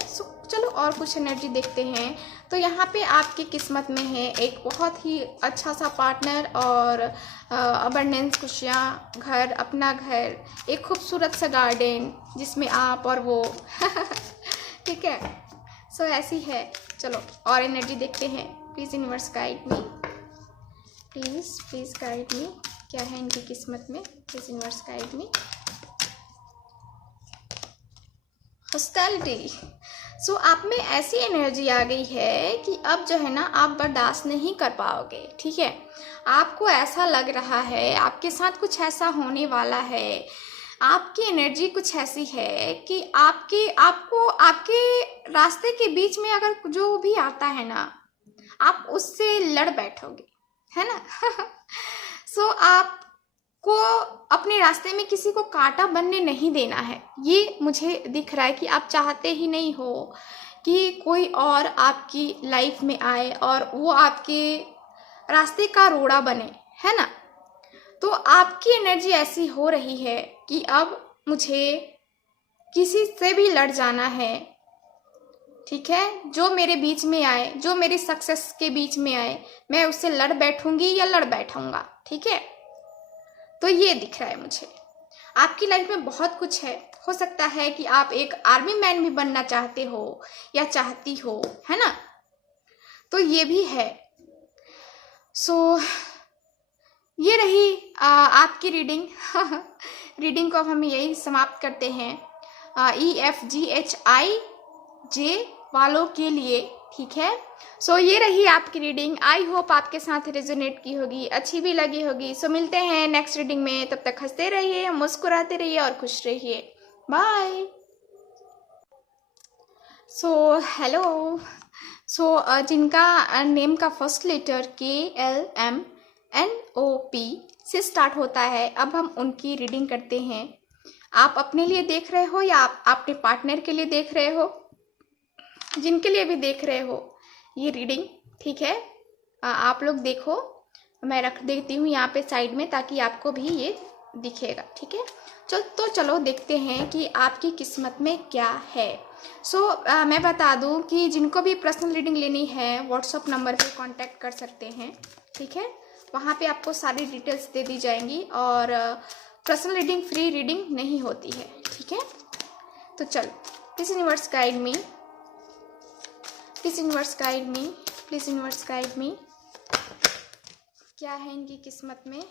चलो और कुछ एनर्जी देखते हैं। तो यहाँ पे आपकी किस्मत में है एक बहुत ही अच्छा सा पार्टनर, और अबंडेंस, खुशियाँ, घर, अपना घर, एक खूबसूरत सा गार्डन जिसमें आप और वो ठीक है। ऐसी है। चलो और एनर्जी देखते हैं। Please universe guide me, please guide me, क्या है इनकी किस्मत में। Please universe guide me. Hostility. आप में ऐसी एनर्जी आ गई है कि अब जो है ना आप बर्दाश्त नहीं कर पाओगे, ठीक है। आपको ऐसा लग रहा है आपके साथ कुछ ऐसा होने वाला है। आपकी एनर्जी कुछ ऐसी है कि आपके रास्ते के बीच में अगर जो भी आता है ना, आप उससे लड़ बैठोगे, है ना। आपको अपने रास्ते में किसी को कांटा बनने नहीं देना है। ये मुझे दिख रहा है कि आप चाहते ही नहीं हो कि कोई और आपकी लाइफ में आए और वो आपके रास्ते का रोड़ा बने, है ना। तो आपकी एनर्जी ऐसी हो रही है कि अब मुझे किसी से भी लड़ जाना है, ठीक है। जो मेरे बीच में आए, जो मेरी सक्सेस के बीच में आए, मैं उससे लड़ बैठूंगी या लड़ बैठूंगा, ठीक है। तो ये दिख रहा है मुझे। आपकी लाइफ में बहुत कुछ है। हो सकता है कि आप एक आर्मी मैन भी बनना चाहते हो या चाहती हो, है ना। तो ये भी है। ये रही आपकी रीडिंग। रीडिंग को अब हम यही समाप्त करते हैं। EFGHIJ वालों के लिए, ठीक है। ये रही आपकी रीडिंग। आई होप आपके साथ रेजोनेट की होगी, अच्छी भी लगी होगी। मिलते हैं नेक्स्ट रीडिंग में। तब तक हंसते रहिए, मुस्कुराते रहिए और खुश रहिए। बाय। हेलो। जिनका नेम का फर्स्ट लेटर KLMNOP से स्टार्ट होता है, अब हम उनकी रीडिंग करते हैं। आप अपने लिए देख रहे हो या आप अपने पार्टनर के लिए देख रहे हो, जिनके लिए भी देख रहे हो ये रीडिंग, ठीक है। आप लोग देखो, मैं रख देती हूँ यहाँ पे साइड में ताकि आपको भी ये दिखेगा। ठीक है, तो चलो देखते हैं कि आपकी किस्मत में क्या है। मैं बता दूं कि जिनको भी पर्सनल रीडिंग लेनी है व्हाट्सअप नंबर पे कांटेक्ट कर सकते हैं। ठीक है, वहाँ पे आपको सारी डिटेल्स दे दी जाएंगी और पर्सनल रीडिंग फ्री रीडिंग नहीं होती है। ठीक है, तो चलो, please universe guide me, please universe guide me, please universe guide मी, क्या है इनकी किस्मत में।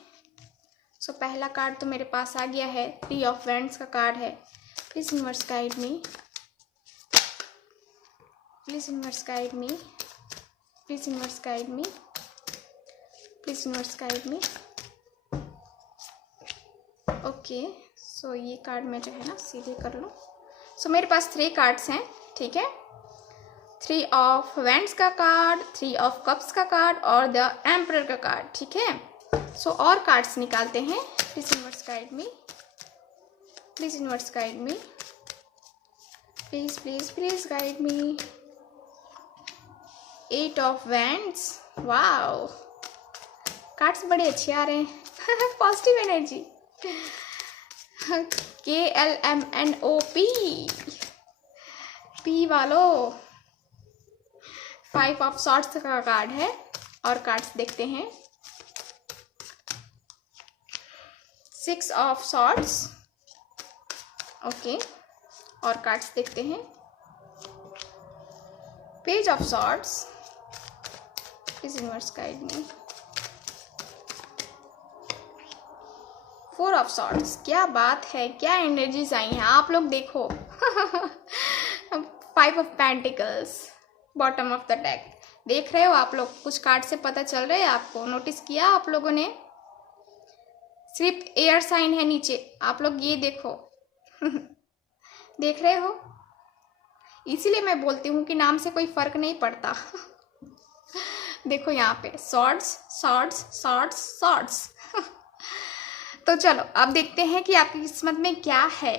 पहला कार्ड तो मेरे पास आ गया है, 3 ऑफ वैंड्स का कार्ड है। Please universe guide me, please universe guide me, please universe guide me, please universe guide me. Okay, ये कार्ड में जो है ना सीधे कर लो। मेरे पास 3 कार्ड्स हैं। ठीक है, 3 ऑफ वैंड्स का कार्ड, 3 ऑफ कप्स का कार्ड और द एम्परर का कार्ड। ठीक है, और कार्ड्स निकालते हैं। Please universe guide me, please universe guide me, please please please guide me. 8 of wands, wow, cards बड़े अच्छे आ रहे हैं। Positive energy. KLMNOP, P वालों। 5 ऑफ सॉर्ड्स का कार्ड है और कार्ड्स देखते हैं। 6 ऑफ सॉर्ड्स, ओके, और कार्ड्स देखते हैं। Page of swords, please universe guide me. 4 of swords, क्या बात है, क्या एनर्जीज आई हैं आप लोग देखो। 5 of pentacles, bottom of the deck. देख रहे हो आप लोग, कुछ कार्ड से पता चल रहा है आपको, नोटिस किया आप लोगों ने। सिर्फ एयर साइन है नीचे, आप लोग ये देखो। देख रहे हो, इसीलिए मैं बोलती हूँ कि नाम से कोई फर्क नहीं पड़ता। देखो यहाँ पे सॉर्ड्स सॉर्ड्स सॉर्ड्स सॉर्ड्स। तो चलो अब देखते हैं कि आपकी किस्मत में क्या है।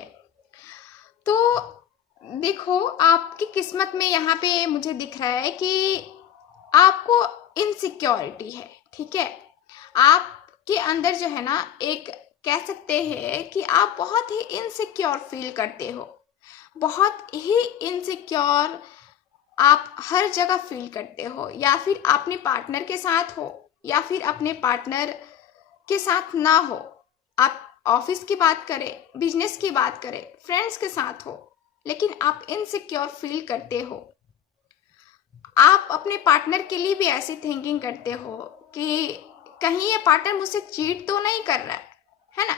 तो देखो, आपकी किस्मत में यहाँ पे मुझे दिख रहा है कि आपको इनसिक्योरिटी है। ठीक है, आपके अंदर जो है ना, एक कह सकते हैं कि आप बहुत ही इनसिक्योर फील करते हो, बहुत ही इनसिक्योर आप हर जगह फील करते हो, या फिर अपने पार्टनर के साथ हो या फिर अपने पार्टनर के साथ ना हो। आप ऑफिस की बात करें, बिजनेस की बात करें, फ्रेंड्स के साथ हो, लेकिन आप इनसिक्योर फील करते हो। आप अपने पार्टनर के लिए भी ऐसी थिंकिंग करते हो कि कहीं ये पार्टनर मुझसे चीट तो नहीं कर रहा है ना।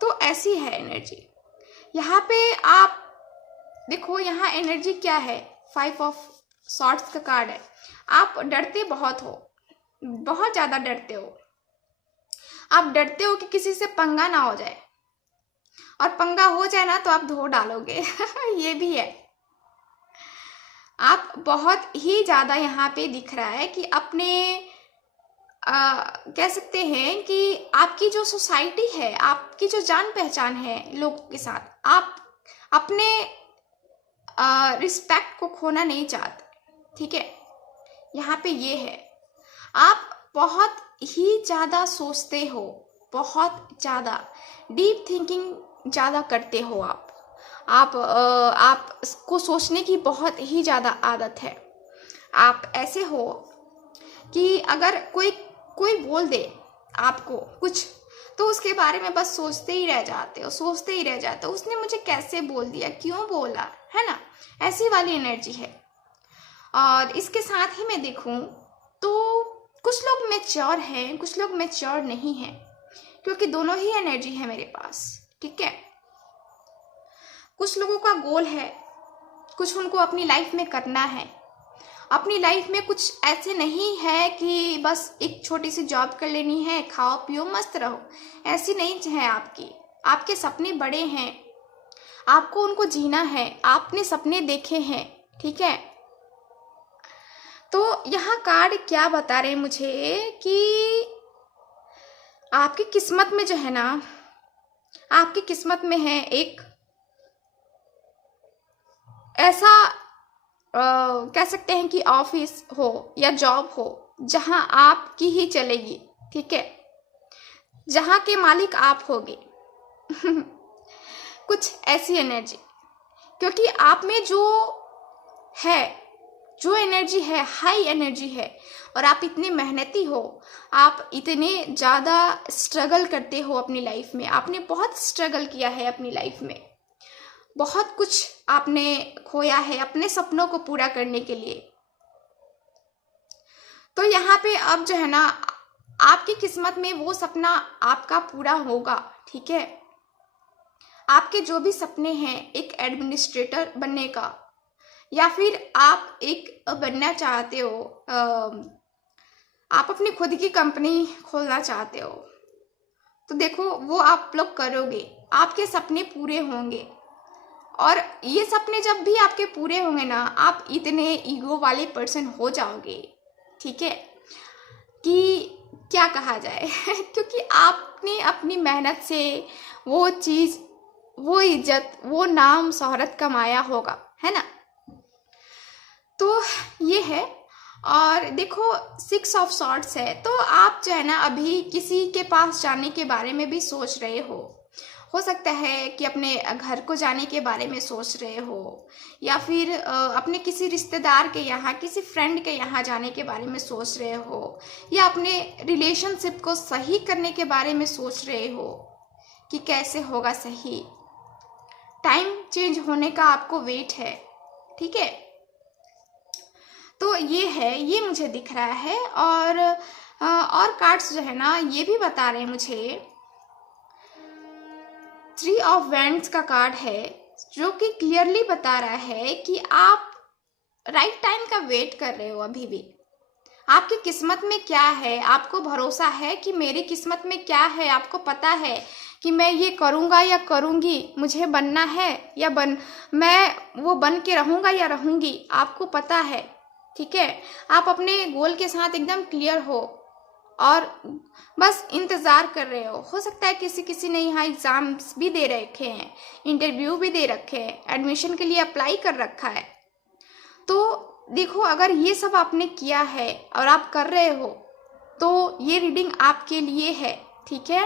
तो ऐसी है एनर्जी यहाँ पे। आप देखो यहाँ एनर्जी क्या है, 5 ऑफ सॉर्ड्स का कार्ड है। आप डरते बहुत हो, बहुत ज़्यादा डरते हो। आप डरते हो कि किसी से पंगा ना हो जाए, और पंगा हो जाए ना तो आप धो डालोगे। ये भी है। आप बहुत ही ज़्यादा यहाँ पे दिख रहा है कि अपने कह सकते हैं कि आपकी जो सोसाइटी है, आपकी जो जान पहचान है लोगों के साथ, आप अपने रिस्पेक्ट को खोना नहीं चाहते। ठीक है, यहाँ पे ये है। आप बहुत ही ज़्यादा सोचते हो, बहुत ज़्यादा डीप थिंकिंग ज़्यादा करते हो। आप को सोचने की बहुत ही ज़्यादा आदत है। आप ऐसे हो कि अगर कोई बोल दे आपको कुछ, तो उसके बारे में बस सोचते ही रह जाते हो, सोचते ही रह जाते हो, उसने मुझे कैसे बोल दिया, क्यों बोला, है ना। ऐसी वाली एनर्जी है। और इसके साथ ही मैं देखूं तो कुछ लोग मैच्योर हैं, कुछ लोग मैच्योर नहीं हैं, क्योंकि दोनों ही एनर्जी है मेरे पास। ठीक है, कुछ लोगों का गोल है, कुछ उनको अपनी लाइफ में करना है। अपनी लाइफ में कुछ ऐसे नहीं है कि बस एक छोटी सी जॉब कर लेनी है, खाओ पियो मस्त रहो, ऐसी नहीं है आपकी। आपके सपने बड़े हैं, आपको उनको जीना है, आपने सपने देखे हैं। ठीक है, तो यहाँ कार्ड क्या बता रहे हैं मुझे कि आपकी किस्मत में जो है ना, आपकी किस्मत में है एक ऐसा कह सकते हैं कि ऑफिस हो या जॉब हो जहां आपकी ही चलेगी। ठीक है, जहाँ के मालिक आप होगे। कुछ ऐसी एनर्जी, क्योंकि आप में है जो एनर्जी है, हाई एनर्जी है, और आप इतने मेहनती हो, आप इतने ज़्यादा स्ट्रगल करते हो अपनी लाइफ में। आपने बहुत स्ट्रगल किया है अपनी लाइफ में, बहुत कुछ आपने खोया है अपने सपनों को पूरा करने के लिए। तो यहाँ पे अब जो है ना, आपकी किस्मत में वो सपना आपका पूरा होगा, ठीक है। आपके जो भी सपने हैं, एक एडमिनिस्ट्रेटर बनने का, या फिर आप एक बनना चाहते हो, आप अपनी खुद की कंपनी खोलना चाहते हो, तो देखो वो आप लोग करोगे, आपके सपने पूरे होंगे। और ये सपने जब भी आपके पूरे होंगे ना, आप इतने ईगो वाले पर्सन हो जाओगे, ठीक है, कि क्या कहा जाए। क्योंकि आपने अपनी मेहनत से वो चीज़, वो इज्जत, वो नाम शोहरत कमाया होगा, है ना। तो ये है। और देखो 6 ऑफ सॉर्ड्स है, तो आप जो है ना अभी किसी के पास जाने के बारे में भी सोच रहे हो सकता है कि अपने घर को जाने के बारे में सोच रहे हो, या फिर अपने किसी रिश्तेदार के यहाँ, किसी फ्रेंड के यहाँ जाने के बारे में सोच रहे हो, या अपने रिलेशनशिप को सही करने के बारे में सोच रहे हो कि कैसे होगा सही। टाइम चेंज होने का आपको वेट है, ठीक है। तो ये है, ये मुझे दिख रहा है। और कार्ड्स जो है ना ये भी बता रहे हैं मुझे, 3 ऑफ वैंड्स का कार्ड है, जो कि क्लियरली बता रहा है कि आप राइट टाइम का वेट कर रहे हो। अभी भी आपकी किस्मत में क्या है, आपको भरोसा है कि मेरी किस्मत में क्या है, आपको पता है कि मैं ये करूँगा या करूँगी, मुझे बनना है या मैं वो बन के रहूँगा या रहूँगी, आपको पता है, ठीक है। आप अपने गोल के साथ एकदम क्लियर हो और बस इंतज़ार कर रहे हो सकता है किसी ने यहाँ एग्ज़ाम्स भी दे रखे हैं, इंटरव्यू भी दे रखे हैं, एडमिशन के लिए अप्लाई कर रखा है। तो देखो अगर ये सब आपने किया है और आप कर रहे हो, तो ये रीडिंग आपके लिए है, ठीक है।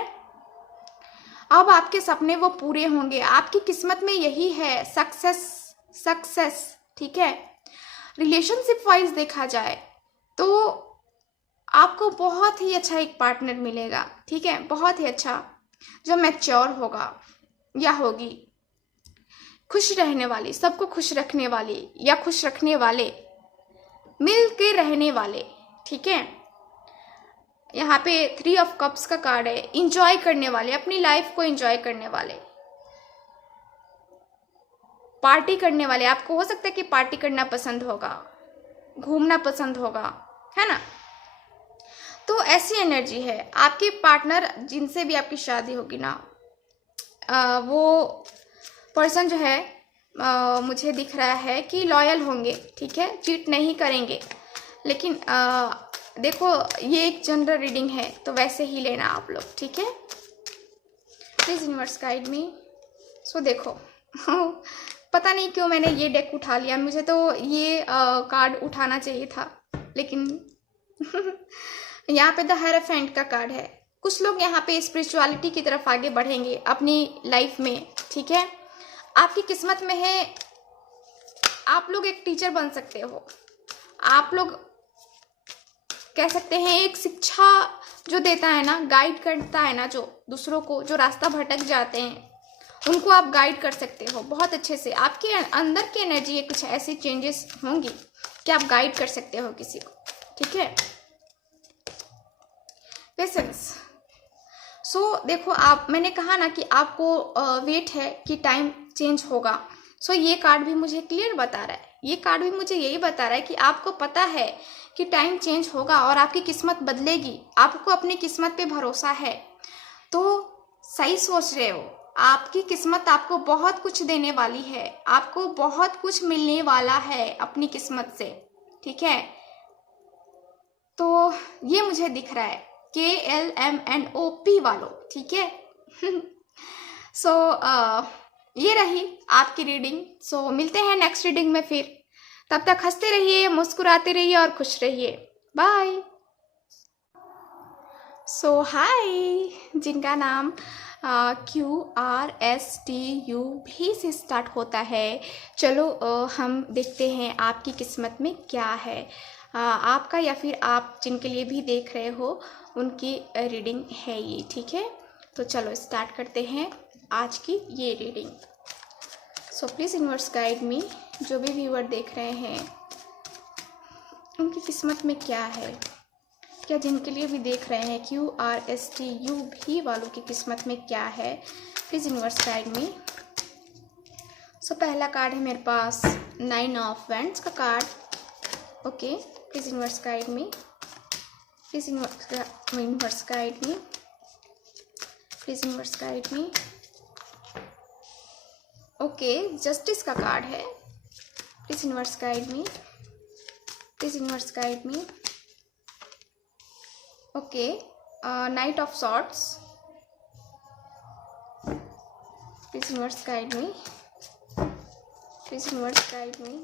अब आपके सपने वो पूरे होंगे, आपकी किस्मत में यही है, सक्सेस, ठीक है। रिलेशनशिप वाइज देखा जाए तो आपको बहुत ही अच्छा एक पार्टनर मिलेगा, ठीक है, बहुत ही अच्छा, जो मैच्योर होगा या होगी, खुश रहने वाली, सबको खुश रखने वाली या खुश रखने वाले, मिल के रहने वाले, ठीक है। यहाँ पे 3 ऑफ कप्स का कार्ड है, इंजॉय करने वाले, अपनी लाइफ को इंजॉय करने वाले, पार्टी करने वाले। आपको हो सकता है कि पार्टी करना पसंद होगा, घूमना पसंद होगा, है ना। तो ऐसी एनर्जी है। आपके पार्टनर जिनसे भी आपकी शादी होगी ना, वो पर्सन जो है मुझे दिख रहा है कि लॉयल होंगे, ठीक है, चीट नहीं करेंगे। लेकिन देखो ये एक जनरल रीडिंग है, तो वैसे ही लेना आप लोग, ठीक है। Please universe guide me. So देखो पता नहीं क्यों मैंने ये डेक उठा लिया, मुझे तो ये कार्ड उठाना चाहिए था, लेकिन यहाँ पे द हेरोफेंट का कार्ड है। कुछ लोग यहाँ पे स्पिरिचुअलिटी की तरफ आगे बढ़ेंगे अपनी लाइफ में, ठीक है। आपकी किस्मत में है, आप लोग एक टीचर बन सकते हो, आप लोग कह सकते हैं एक शिक्षा जो देता है ना, गाइड करता है ना, जो दूसरों को, जो रास्ता भटक जाते हैं उनको आप गाइड कर सकते हो बहुत अच्छे से। आपके अंदर की एनर्जी ये कुछ ऐसी चेंजेस होंगी कि आप गाइड कर सकते हो किसी को, ठीक है। पेशेंस। सो देखो आप, मैंने कहा ना कि आपको वेट है कि टाइम चेंज होगा। सो ये कार्ड भी मुझे क्लियर बता रहा है, ये कार्ड भी मुझे यही बता रहा है कि आपको पता है कि टाइम चेंज होगा और आपकी किस्मत बदलेगी, आपको अपनी किस्मत पे भरोसा है। तो सही सोच रहे हो, आपकी किस्मत आपको बहुत कुछ देने वाली है, आपको बहुत कुछ मिलने वाला है अपनी किस्मत से, ठीक है। तो ये मुझे दिख रहा है KLMNOP वालों, ठीक है। सो ये रही आपकी रीडिंग। सो मिलते हैं नेक्स्ट रीडिंग में फिर, तब तक हंसते रहिए, मुस्कुराते रहिए और खुश रहिए। बाय। सो हाय, जिनका नाम QRSTU भी से स्टार्ट होता है, चलो हम देखते हैं आपकी किस्मत में क्या है। आपका या फिर आप जिनके लिए भी देख रहे हो उनकी रीडिंग है ये, ठीक है। तो चलो स्टार्ट करते हैं आज की ये reading. So please universe guide मी, जो भी व्यूअर देख रहे हैं उनकी किस्मत में क्या है, क्या जिनके लिए भी देख रहे हैं QRSTU भी वालों की किस्मत में क्या है, please universe guide me. So पहला कार्ड है मेरे पास 9 ऑफ वैंड्स का card. Okay, please universe guide me, please universe guide me, please universe guide me. Okay, justice का कार्ड है, please universe guide me, please universe guide me. Okay, knight of swords, please universe guide me, please universe guide me.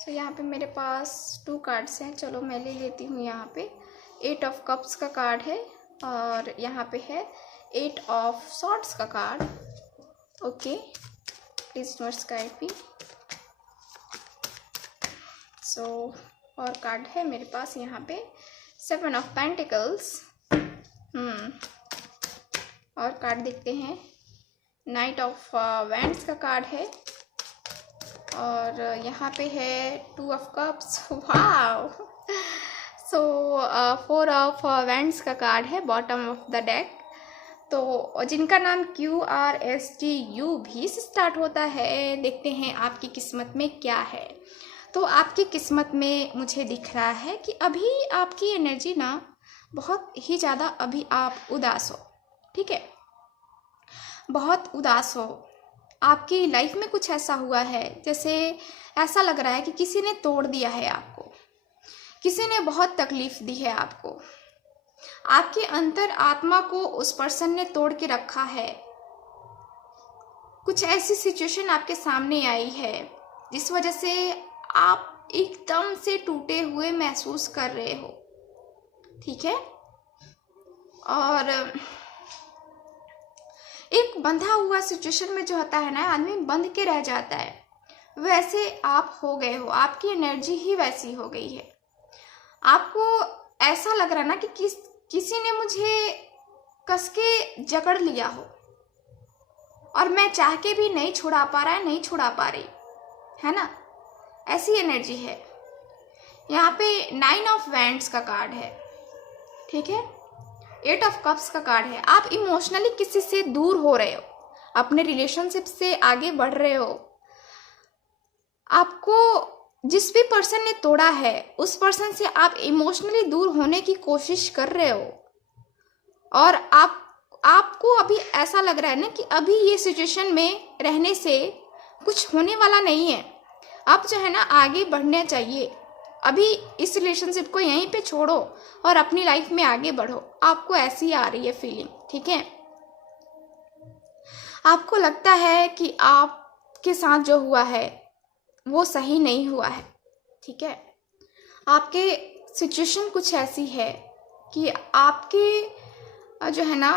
So यहाँ पे मेरे पास 2 cards हैं, चलो मैं ले लेती हूँ। यहाँ पे 8 ऑफ कप्स का कार्ड है और यहाँ पे है 8 ऑफ सॉर्ड्स का card. Okay, please universe guide me. So और कार्ड है मेरे पास यहाँ पे 7 ऑफ पेंटिकल्स। और कार्ड देखते हैं, नाइट ऑफ वैंड्स का कार्ड है और यहाँ पे है 2 of cups. Wow. So 4 of wands का कार्ड है बॉटम ऑफ द डेक। तो जिनका नाम QRSTU भी से स्टार्ट होता है, देखते हैं आपकी किस्मत में क्या है। तो आपकी किस्मत में मुझे दिख रहा है कि अभी आपकी एनर्जी ना बहुत ही ज़्यादा, अभी आप उदास हो, ठीक है, बहुत उदास हो। आपकी लाइफ में कुछ ऐसा हुआ है जैसे ऐसा लग रहा है कि किसी ने तोड़ दिया है आपको, किसी ने बहुत तकलीफ दी है आपको, आपके अंतर आत्मा को उस पर्सन ने तोड़ के रखा है। कुछ ऐसी सिचुएशन आपके सामने आई है जिस वजह से आप एकदम से टूटे हुए महसूस कर रहे हो, ठीक है। और एक बंधा हुआ सिचुएशन में जो होता है ना, आदमी बंध के रह जाता है, वैसे आप हो गए हो, आपकी एनर्जी ही वैसी हो गई है। आपको ऐसा लग रहा ना कि किसी ने मुझे कस के जकड़ लिया हो और मैं चाह के भी नहीं छुड़ा पा रहा है, नहीं छुड़ा पा रही है ना, ऐसी एनर्जी है। यहाँ पे 9 ऑफ वैंड्स का कार्ड है, ठीक है, 8 ऑफ कप्स का कार्ड है। आप इमोशनली किसी से दूर हो रहे हो, अपने रिलेशनशिप से आगे बढ़ रहे हो। आपको जिस भी पर्सन ने तोड़ा है उस पर्सन से आप इमोशनली दूर होने की कोशिश कर रहे हो और आपको अभी ऐसा लग रहा है ना कि अभी ये सिचुएशन में रहने से कुछ होने वाला नहीं है। अब जो है ना आगे बढ़ना चाहिए, अभी इस रिलेशनशिप को यहीं पे छोड़ो और अपनी लाइफ में आगे बढ़ो। आपको ऐसी आ रही है फीलिंग, ठीक है। आपको लगता है कि आपके साथ जो हुआ है वो सही नहीं हुआ है, ठीक है। आपके सिचुएशन कुछ ऐसी है कि आपके जो है ना,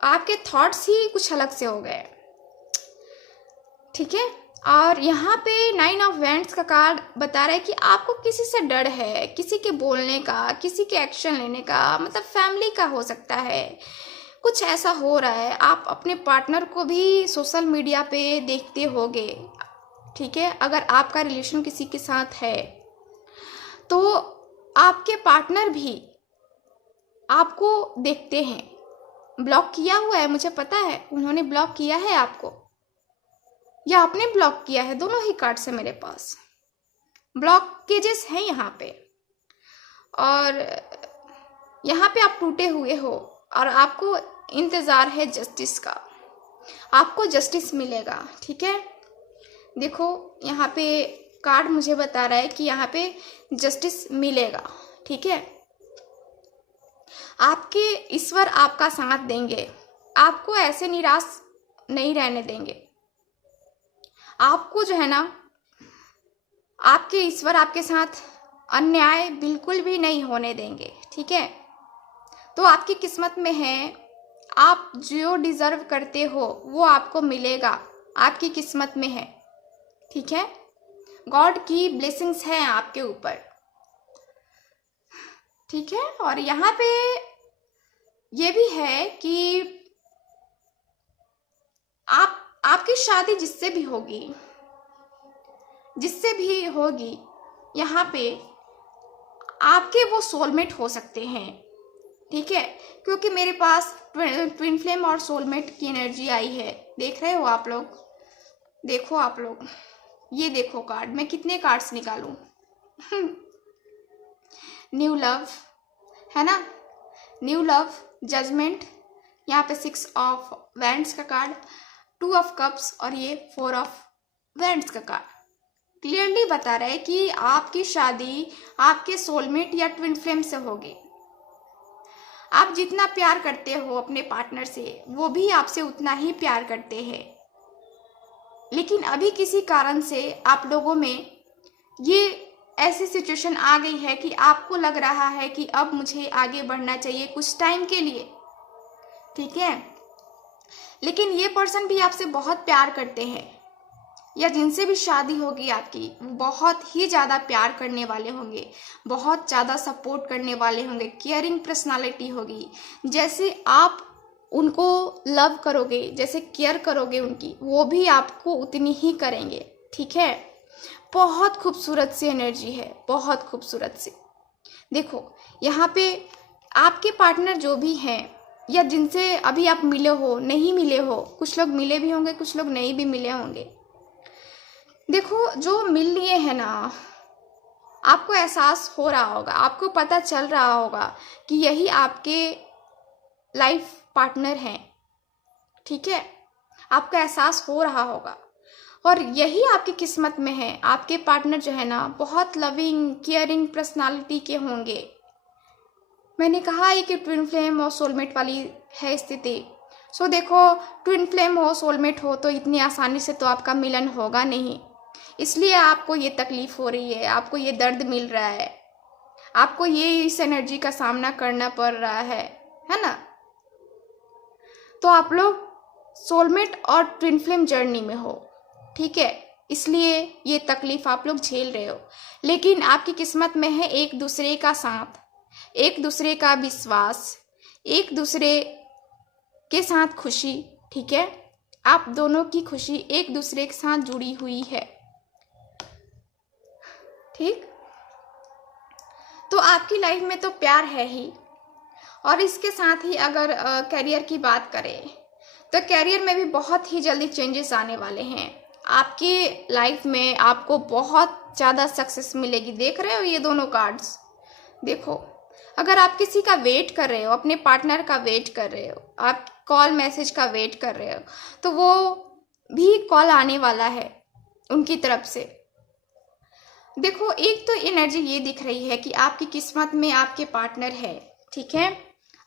आपके थॉट्स ही कुछ अलग से हो गए, ठीक है। और यहाँ पे 9 ऑफ वैंड्स का कार्ड बता रहा है कि आपको किसी से डर है, किसी के बोलने का, किसी के एक्शन लेने का, मतलब फैमिली का हो सकता है, कुछ ऐसा हो रहा है। आप अपने पार्टनर को भी सोशल मीडिया पे देखते होगे, ठीक है। अगर आपका रिलेशन किसी के साथ है तो आपके पार्टनर भी आपको देखते हैं। ब्लॉक किया हुआ है, मुझे पता है, उन्होंने ब्लॉक किया है आपको या आपने ब्लॉक किया है, दोनों ही कार्ड से मेरे पास ब्लॉकेजेस हैं यहाँ पे। और यहाँ पे आप टूटे हुए हो और आपको इंतज़ार है जस्टिस का, आपको जस्टिस मिलेगा, ठीक है। देखो यहाँ पे कार्ड मुझे बता रहा है कि यहाँ पे जस्टिस मिलेगा, ठीक है। आपके ईश्वर आपका साथ देंगे, आपको ऐसे निराश नहीं रहने देंगे। आपको जो है ना, आपके ईश्वर आपके साथ अन्याय बिल्कुल भी नहीं होने देंगे, ठीक है। तो आपकी किस्मत में है, आप जो डिजर्व करते हो वो आपको मिलेगा, आपकी किस्मत में है। ठीक है, गॉड की ब्लेसिंग्स हैं आपके ऊपर। ठीक है, और यहाँ पे ये भी है कि आपकी शादी जिससे भी होगी, यहाँ पे आपके वो सोलमेट हो सकते हैं। ठीक है, क्योंकि मेरे पास ट्विन फ्लेम और सोलमेट की एनर्जी आई है। देख रहे हो आप लोग, देखो आप लोग, ये देखो कार्ड, मैं कितने कार्ड्स निकालूं। न्यू लव है ना, न्यू लव, जजमेंट, यहाँ पे 6 ऑफ वैंड्स का कार्ड, 2 ऑफ कप्स और ये 4 ऑफ वैंड्स का कार्ड क्लियरली बता रहा है कि आपकी शादी आपके सोलमेट या ट्विन फ्लेम से होगी। आप जितना प्यार करते हो अपने पार्टनर से, वो भी आपसे उतना ही प्यार करते हैं। लेकिन अभी किसी कारण से आप लोगों में ये ऐसी सिचुएशन आ गई है कि आपको लग रहा है कि अब मुझे आगे बढ़ना चाहिए कुछ टाइम के लिए। ठीक है, लेकिन ये पर्सन भी आपसे बहुत प्यार करते हैं, या जिनसे भी शादी होगी आपकी, बहुत ही ज़्यादा प्यार करने वाले होंगे, बहुत ज़्यादा सपोर्ट करने वाले होंगे, केयरिंग पर्सनालिटी होगी। जैसे आप उनको लव करोगे, जैसे केयर करोगे उनकी, वो भी आपको उतनी ही करेंगे। ठीक है, बहुत खूबसूरत सी एनर्जी है, बहुत खूबसूरत सी। देखो यहाँ पे आपके पार्टनर जो भी हैं, या जिनसे अभी आप मिले हो, नहीं मिले हो, कुछ लोग मिले भी होंगे, कुछ लोग नहीं भी मिले होंगे। देखो जो मिल लिए हैं ना, आपको एहसास हो रहा होगा, आपको पता चल रहा होगा कि यही आपके लाइफ पार्टनर हैं। ठीक है, आपको एहसास हो रहा होगा, और यही आपकी किस्मत में है। आपके पार्टनर जो है ना, बहुत लविंग केयरिंग पर्सनालिटी के होंगे। मैंने कहा है कि ट्विन फ्लेम और सोलमेट वाली है स्थिति। सो देखो, ट्विन फ्लेम हो, सोलमेट हो, तो इतनी आसानी से तो आपका मिलन होगा नहीं, इसलिए आपको ये तकलीफ हो रही है, आपको ये दर्द मिल रहा है, आपको ये इस एनर्जी का सामना करना पड़ रहा है ना। तो आप लोग सोलमेट और ट्विन फ्लेम जर्नी में हो। ठीक है, इसलिए ये तकलीफ आप लोग झेल रहे हो, लेकिन आपकी किस्मत में है एक दूसरे का साथ, एक दूसरे का विश्वास, एक दूसरे के साथ खुशी। ठीक है, आप दोनों की खुशी एक दूसरे के साथ जुड़ी हुई है। ठीक, तो आपकी लाइफ में तो प्यार है ही, और इसके साथ ही अगर करियर की बात करें तो करियर में भी बहुत ही जल्दी चेंजेस आने वाले हैं। आपकी लाइफ में आपको बहुत ज़्यादा सक्सेस मिलेगी। देख रहे हो ये दोनों कार्ड्स, देखो, अगर आप किसी का वेट कर रहे हो, अपने पार्टनर का वेट कर रहे हो, आप कॉल मैसेज का वेट कर रहे हो, तो वो भी कॉल आने वाला है उनकी तरफ से। देखो, एक तो एनर्जी ये दिख रही है कि आपकी किस्मत में आपके पार्टनर है। ठीक है,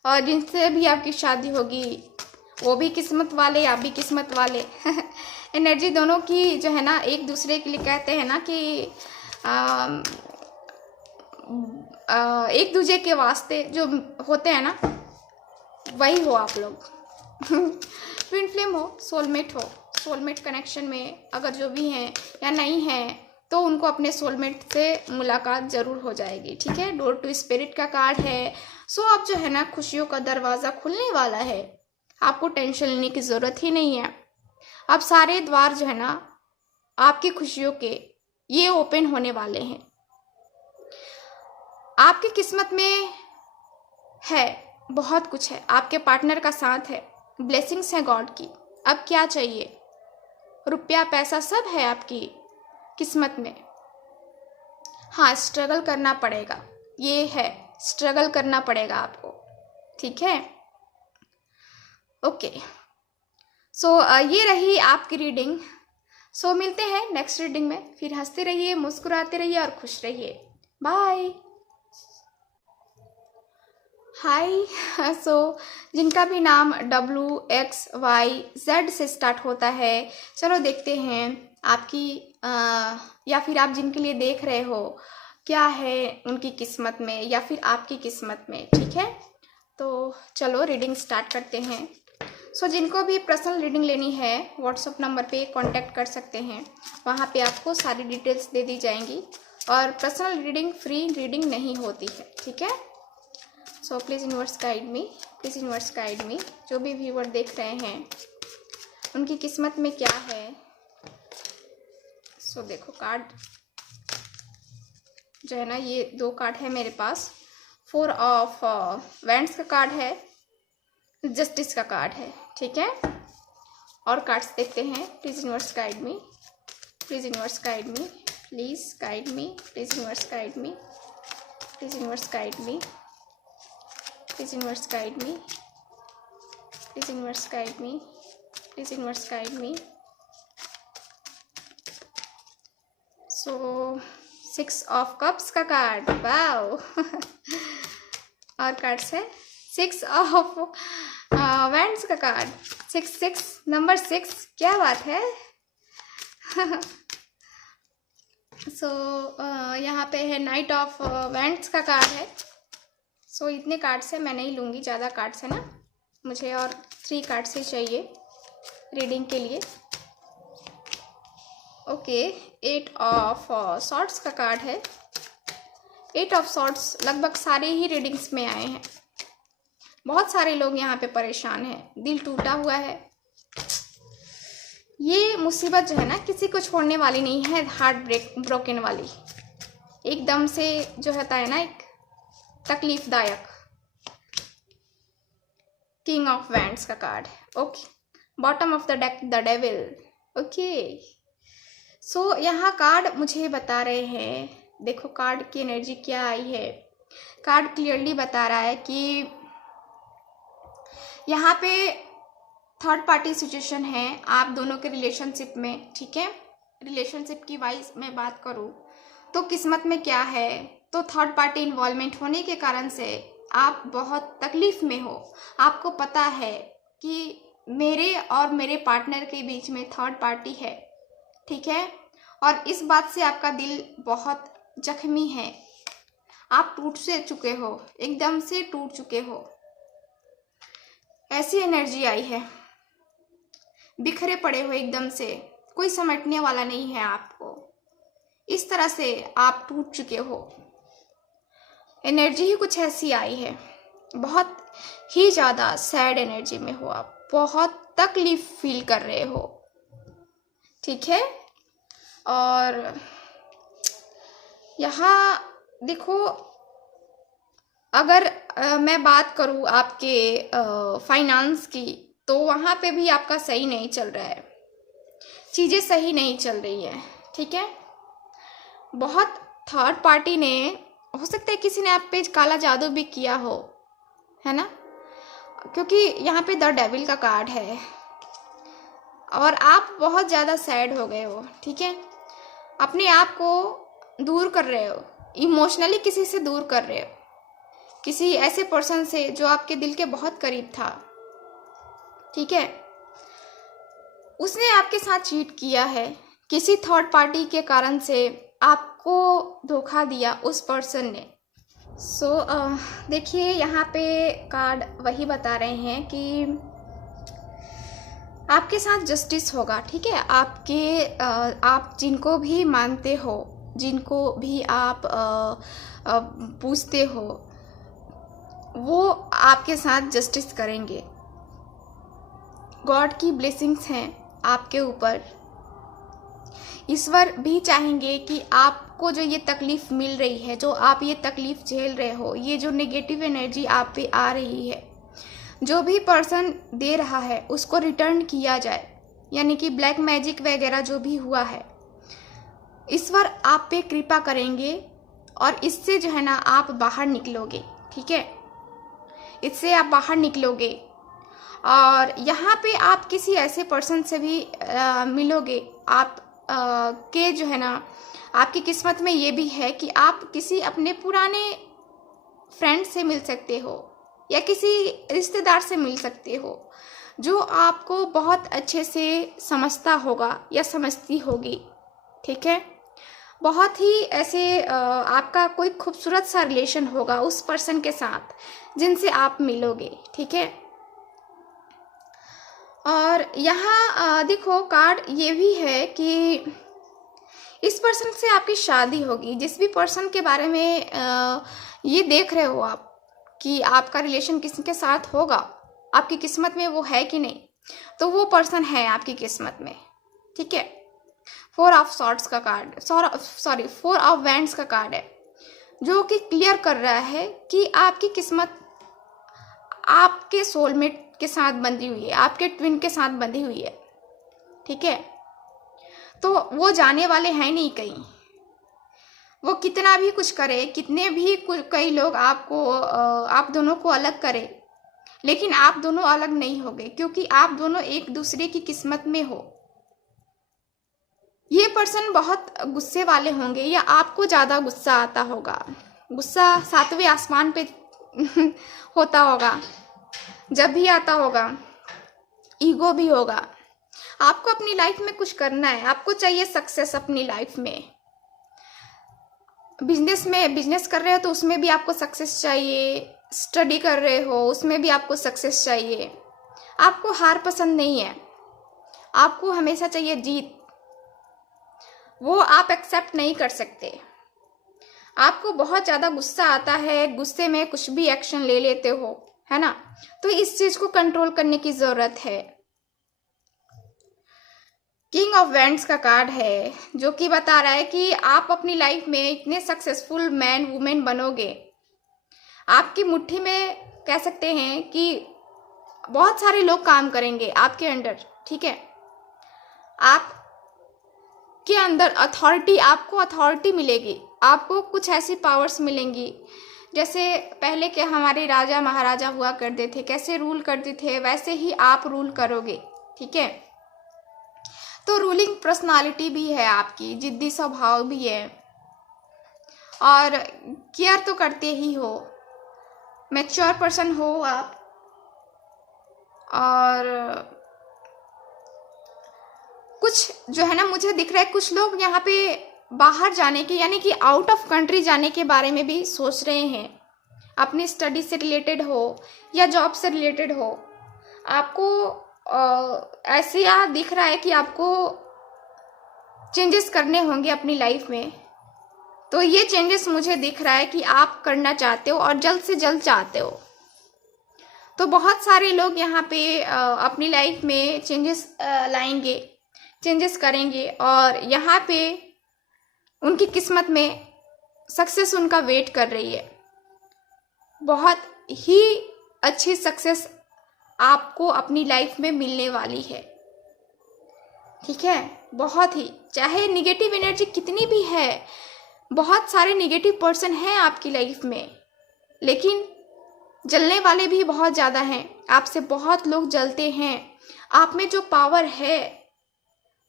और जिनसे भी आपकी शादी होगी वो भी किस्मत वाले, आप भी किस्मत वाले। एनर्जी दोनों की जो है ना, एक दूसरे के लिए कहते हैं ना कि एक दूसरे के वास्ते जो होते हैं ना, वही हो आप लोग। ट्विन फ्लेम हो, सोलमेट हो, सोलमेट कनेक्शन में अगर जो भी हैं या नहीं हैं, तो उनको अपने सोलमेट से मुलाकात जरूर हो जाएगी। ठीक है, डोर टू स्पिरिट का कार्ड है। सो अब जो है ना, खुशियों का दरवाज़ा खुलने वाला है, आपको टेंशन लेने की ज़रूरत ही नहीं है। अब सारे द्वार जो है ना आपकी खुशियों के, ये ओपन होने वाले हैं। आपकी किस्मत में है, बहुत कुछ है, आपके पार्टनर का साथ है, ब्लेसिंग्स है गॉड की। अब क्या चाहिए? रुपया पैसा सब है आपकी किस्मत में। हाँ, स्ट्रगल करना पड़ेगा, ये है, स्ट्रगल करना पड़ेगा आपको। ठीक है, ओके। सो ये रही आपकी रीडिंग। सो मिलते हैं नेक्स्ट रीडिंग में। फिर हंसते रहिए, मुस्कुराते रहिए और खुश रहिए। बाय। हाय। सो जिनका भी नाम WXYZ से स्टार्ट होता है, चलो देखते हैं आपकी या फिर आप जिनके लिए देख रहे हो क्या है उनकी किस्मत में या फिर आपकी किस्मत में। ठीक है, तो चलो रीडिंग स्टार्ट करते हैं। सो जिनको भी पर्सनल रीडिंग लेनी है व्हाट्सएप नंबर पे कांटेक्ट कर सकते हैं, वहाँ पे आपको सारी डिटेल्स दे दी जाएंगी। और पर्सनल रीडिंग फ्री रीडिंग नहीं होती है, ठीक है। So please universe guide me, please universe guide मी। जो भी व्यूअर देख रहे हैं उनकी किस्मत में क्या है। सो देखो कार्ड जो है ना, ये 2 कार्ड है मेरे पास। 4 ऑफ वैंड्स का कार्ड है, जस्टिस का कार्ड है, ठीक है। और कार्ड्स देखते हैं। Please universe guide me, please universe guide me, please guide me, please universe guide me, please universe guide me, please universe guide me, please universe guide me, please universe guide me. So 6 of cups का card, wow. और cards है 6 of wands का card, 6 number 6, क्या बात है। सो यहाँ पे है नाइट ऑफ वैंड्स का कार्ड है। सो इतने कार्ड्स है, मैं नहीं लूँगी, ज़्यादा कार्ड्स है ना मुझे, और 3 कार्ड्स ही चाहिए रीडिंग के लिए। ओके 8 ऑफ सॉर्ड्स का कार्ड है। 8 ऑफ सॉर्ड्स लगभग सारे ही रीडिंग्स में आए हैं। बहुत सारे लोग यहाँ पे परेशान हैं, दिल टूटा हुआ है। ये मुसीबत जो है ना किसी को छोड़ने वाली नहीं है, हार्ट ब्रोकन वाली, एकदम से जो होता है ना एक तकलीफदायक। किंग ऑफ वैंड्स का कार्ड है। Okay bottom of the deck the devil. Okay so यहाँ कार्ड मुझे बता रहे हैं, देखो कार्ड की एनर्जी क्या आई है। कार्ड क्लियरली बता रहा है कि यहाँ पे थर्ड पार्टी सिचुएशन है आप दोनों के रिलेशनशिप में, ठीक है। रिलेशनशिप की वाइज मैं बात करूँ तो किस्मत में क्या है, तो थर्ड पार्टी इन्वॉल्वमेंट होने के कारण से आप बहुत तकलीफ में हो। आपको पता है कि मेरे और मेरे पार्टनर के बीच में थर्ड पार्टी है, ठीक है, और इस बात से आपका दिल बहुत जख्मी है। आप टूट से चुके हो, एकदम से टूट चुके हो, ऐसी एनर्जी आई है। बिखरे पड़े हो एकदम से, कोई समेटने वाला नहीं है आपको, इस तरह से आप टूट चुके हो। एनर्जी ही कुछ ऐसी आई है, बहुत ही ज़्यादा सैड एनर्जी में हो आप, बहुत तकलीफ फील कर रहे हो, ठीक है। और यहाँ देखो अगर मैं बात करूँ आपके फाइनेंस की, तो वहाँ पे भी आपका सही नहीं चल रहा है, चीज़ें सही नहीं चल रही है, ठीक है। बहुत थर्ड पार्टी ने, हो सकता है किसी ने आप पे काला जादू भी किया हो, है ना, क्योंकि यहाँ पे द डेविल का कार्ड है और आप बहुत ज़्यादा सैड हो गए हो, ठीक है। अपने आप को दूर कर रहे हो, इमोशनली किसी से दूर कर रहे हो, किसी ऐसे पर्सन से जो आपके दिल के बहुत करीब था, ठीक है। उसने आपके साथ चीट किया है, किसी थर्ड पार्टी के कारण से आपको धोखा दिया उस पर्सन ने। सो देखिए यहाँ पे कार्ड वही बता रहे हैं कि आपके साथ जस्टिस होगा, ठीक है। आप जिनको भी मानते हो, जिनको भी आप पूछते हो, वो आपके साथ जस्टिस करेंगे। गॉड की ब्लेसिंग्स हैं आपके ऊपर। ईश्वर भी चाहेंगे कि आपको जो ये तकलीफ मिल रही है, जो आप ये तकलीफ झेल रहे हो, ये जो नेगेटिव एनर्जी आप पे आ रही है, जो भी पर्सन दे रहा है उसको रिटर्न किया जाए, यानी कि ब्लैक मैजिक वगैरह जो भी हुआ है, ईश्वर आप पे कृपा करेंगे और इससे जो है ना आप बाहर निकलोगे, ठीक है। इससे आप बाहर निकलोगे और यहाँ पे आप किसी ऐसे पर्सन से भी मिलोगे। आप के जो है ना आपकी किस्मत में ये भी है कि आप किसी अपने पुराने फ्रेंड से मिल सकते हो या किसी रिश्तेदार से मिल सकते हो जो आपको बहुत अच्छे से समझता होगा या समझती होगी, ठीक है। बहुत ही ऐसे आपका कोई खूबसूरत सा रिलेशन होगा उस पर्सन के साथ जिनसे आप मिलोगे, ठीक है। और यहाँ देखो कार्ड ये भी है कि इस पर्सन से आपकी शादी होगी। जिस भी पर्सन के बारे में ये देख रहे हो आप कि आपका रिलेशन किसी के साथ होगा, आपकी किस्मत में वो है कि नहीं, तो वो पर्सन है आपकी किस्मत में, ठीक है। 4 ऑफ सॉर्ड्स का कार्ड, 4 ऑफ वैंड्स का कार्ड है, जो कि क्लियर कर रहा है कि आपकी किस्मत आपके सोलमेट के साथ बंधी हुई है, आपके ट्विन के साथ बंधी हुई है, ठीक है। तो वो जाने वाले हैं नहीं कहीं। वो कितना भी कुछ करे, कितने भी कई लोग आप दोनों को अलग करे, लेकिन आप दोनों अलग नहीं होगे, क्योंकि आप दोनों एक दूसरे की किस्मत में हो। ये पर्सन बहुत गुस्से वाले होंगे या आपको ज़्यादा गुस्सा आता होगा। गुस्सा 7वें आसमान पे होता होगा, जब भी आता होगा। ईगो भी होगा। आपको अपनी लाइफ में कुछ करना है, आपको चाहिए सक्सेस अपनी लाइफ में। बिजनेस कर रहे हो तो उसमें भी आपको सक्सेस चाहिए, स्टडी कर रहे हो उसमें भी आपको सक्सेस चाहिए। आपको हार पसंद नहीं है, आपको हमेशा चाहिए जीत। वो आप एक्सेप्ट नहीं कर सकते। आपको बहुत ज़्यादा गुस्सा आता है, गुस्से में कुछ भी एक्शन ले लेते हो, है ना। तो इस चीज़ को कंट्रोल करने की ज़रूरत है। किंग ऑफ वैंड्स का कार्ड है, जो कि बता रहा है कि आप अपनी लाइफ में इतने सक्सेसफुल मैन वुमेन बनोगे। आपकी मुट्ठी में कह सकते हैं कि बहुत सारे लोग काम करेंगे आपके अंडर, ठीक है। आप के अंदर आपको अथॉरिटी मिलेगी, आपको कुछ ऐसी पावर्स मिलेंगी जैसे पहले के हमारे राजा महाराजा हुआ करते थे, कैसे रूल करते थे वैसे ही आप रूल करोगे, ठीक है। तो रूलिंग पर्सनालिटी भी है आपकी, जिद्दी स्वभाव भी है, और केयर तो करते ही हो, मैच्योर पर्सन हो आप। और कुछ जो है ना, मुझे दिख रहा है कुछ लोग यहाँ पे बाहर जाने के, यानी कि आउट ऑफ कंट्री जाने के बारे में भी सोच रहे हैं। अपनी स्टडी से रिलेटेड हो या जॉब से रिलेटेड हो, आपको ऐसे यहाँ दिख रहा है कि आपको चेंजेस करने होंगे अपनी लाइफ में। तो ये चेंजेस मुझे दिख रहा है कि आप करना चाहते हो और जल्द से जल्द चाहते हो। तो बहुत सारे लोग यहाँ पे अपनी लाइफ में चेंजेस लाएंगे, चेंजेस करेंगे, और यहाँ पे उनकी किस्मत में सक्सेस उनका वेट कर रही है। बहुत ही अच्छी सक्सेस आपको अपनी लाइफ में मिलने वाली है, ठीक है। बहुत ही, चाहे निगेटिव एनर्जी कितनी भी है, बहुत सारे निगेटिव पर्सन हैं आपकी लाइफ में, लेकिन जलने वाले भी बहुत ज़्यादा हैं। आपसे बहुत लोग जलते हैं। आप में जो पावर है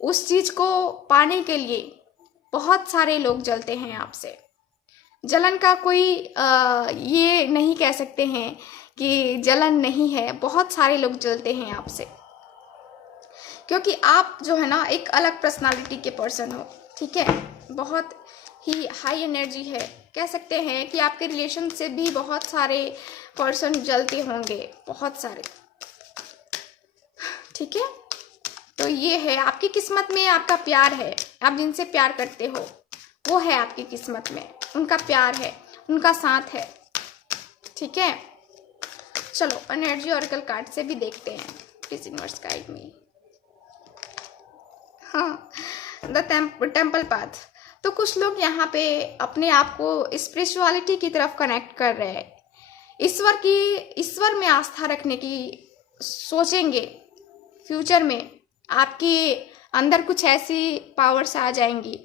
उस चीज़ को पाने के लिए बहुत सारे लोग जलते हैं आपसे। जलन का कोई ये नहीं कह सकते हैं कि जलन नहीं है, बहुत सारे लोग जलते हैं आपसे, क्योंकि आप जो है ना एक अलग पर्सनालिटी के पर्सन हो, ठीक है। बहुत ही हाई एनर्जी है, कह सकते हैं कि आपके रिलेशन से भी बहुत सारे पर्सन जलते होंगे, बहुत सारे, ठीक है। तो ये है आपकी किस्मत में, आपका प्यार है। आप जिनसे प्यार करते हो वो है आपकी किस्मत में, उनका प्यार है, उनका साथ है, ठीक है। चलो एनर्जी ऑरेकल कार्ड से भी देखते हैं। प्लीज यूनिवर्स गाइड मी। हाँ, द टेम्पल पाथ। तो कुछ लोग यहाँ पे अपने आप को स्पिरिचुअलिटी की तरफ कनेक्ट कर रहे हैं, ईश्वर में आस्था रखने की सोचेंगे। फ्यूचर में आपके अंदर कुछ ऐसी पावर्स आ जाएंगी,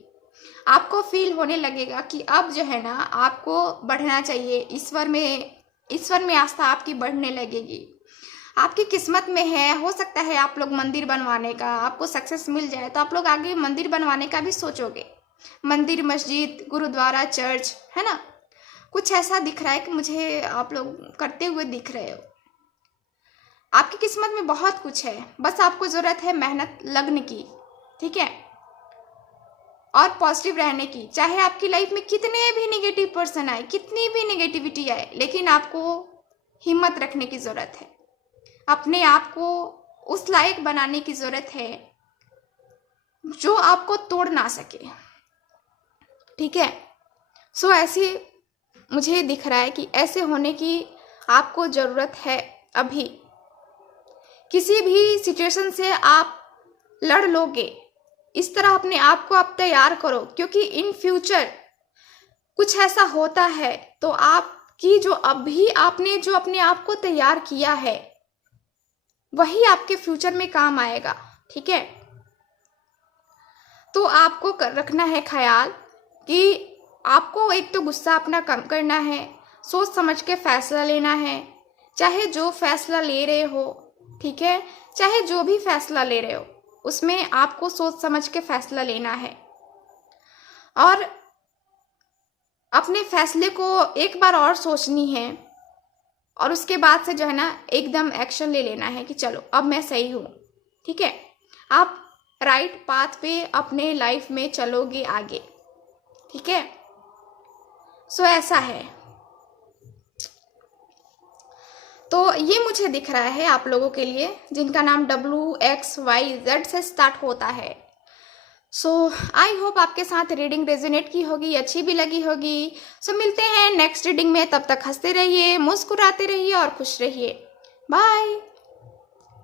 आपको फील होने लगेगा कि अब जो है ना आपको बढ़ना चाहिए। ईश्वर में आस्था आपकी बढ़ने लगेगी। आपकी किस्मत में है, हो सकता है आप लोग मंदिर बनवाने का, आपको सक्सेस मिल जाए तो आप लोग आगे मंदिर बनवाने का भी सोचोगे। मंदिर, मस्जिद, गुरुद्वारा, चर्च, है ना। कुछ ऐसा दिख रहा है कि मुझे आप लोग करते हुए दिख रहे हो। आपकी किस्मत में बहुत कुछ है, बस आपको जरूरत है मेहनत, लगन की, ठीक है। और पॉजिटिव रहने की। चाहे आपकी लाइफ में कितने भी नेगेटिव पर्सन आए, कितनी भी नेगेटिविटी आए, लेकिन आपको हिम्मत रखने की ज़रूरत है। अपने आप को उस लायक बनाने की ज़रूरत है जो आपको तोड़ ना सके। ठीक है। सो ऐसे मुझे दिख रहा है कि ऐसे होने की आपको ज़रूरत है। अभी किसी भी सिचुएशन से आप लड़ लोगे, इस तरह अपने आप को आप तैयार करो, क्योंकि इन फ्यूचर कुछ ऐसा होता है तो आपकी जो अभी आपने जो अपने आप को तैयार किया है वही आपके फ्यूचर में काम आएगा। ठीक है। तो आपको रखना है ख्याल कि आपको एक तो गुस्सा अपना कम करना है, सोच समझ के फैसला लेना है। चाहे जो फैसला ले रहे हो, ठीक है, चाहे जो भी फैसला ले रहे हो उसमें आपको सोच समझ के फैसला लेना है और अपने फैसले को एक बार और सोचनी है और उसके बाद से जो है ना एकदम एक्शन ले लेना है कि चलो अब मैं सही हूँ। ठीक है। आप राइट पाथ पे अपने लाइफ में चलोगे आगे। ठीक है। सो ऐसा है। तो ये मुझे दिख रहा है आप लोगों के लिए जिनका नाम WXYZ से स्टार्ट होता है। सो आई होप आपके साथ रीडिंग रेजोनेट की होगी, अच्छी भी लगी होगी। सो मिलते हैं नेक्स्ट रीडिंग में, तब तक हंसते रहिए, मुस्कुराते रहिए और खुश रहिए। बाय।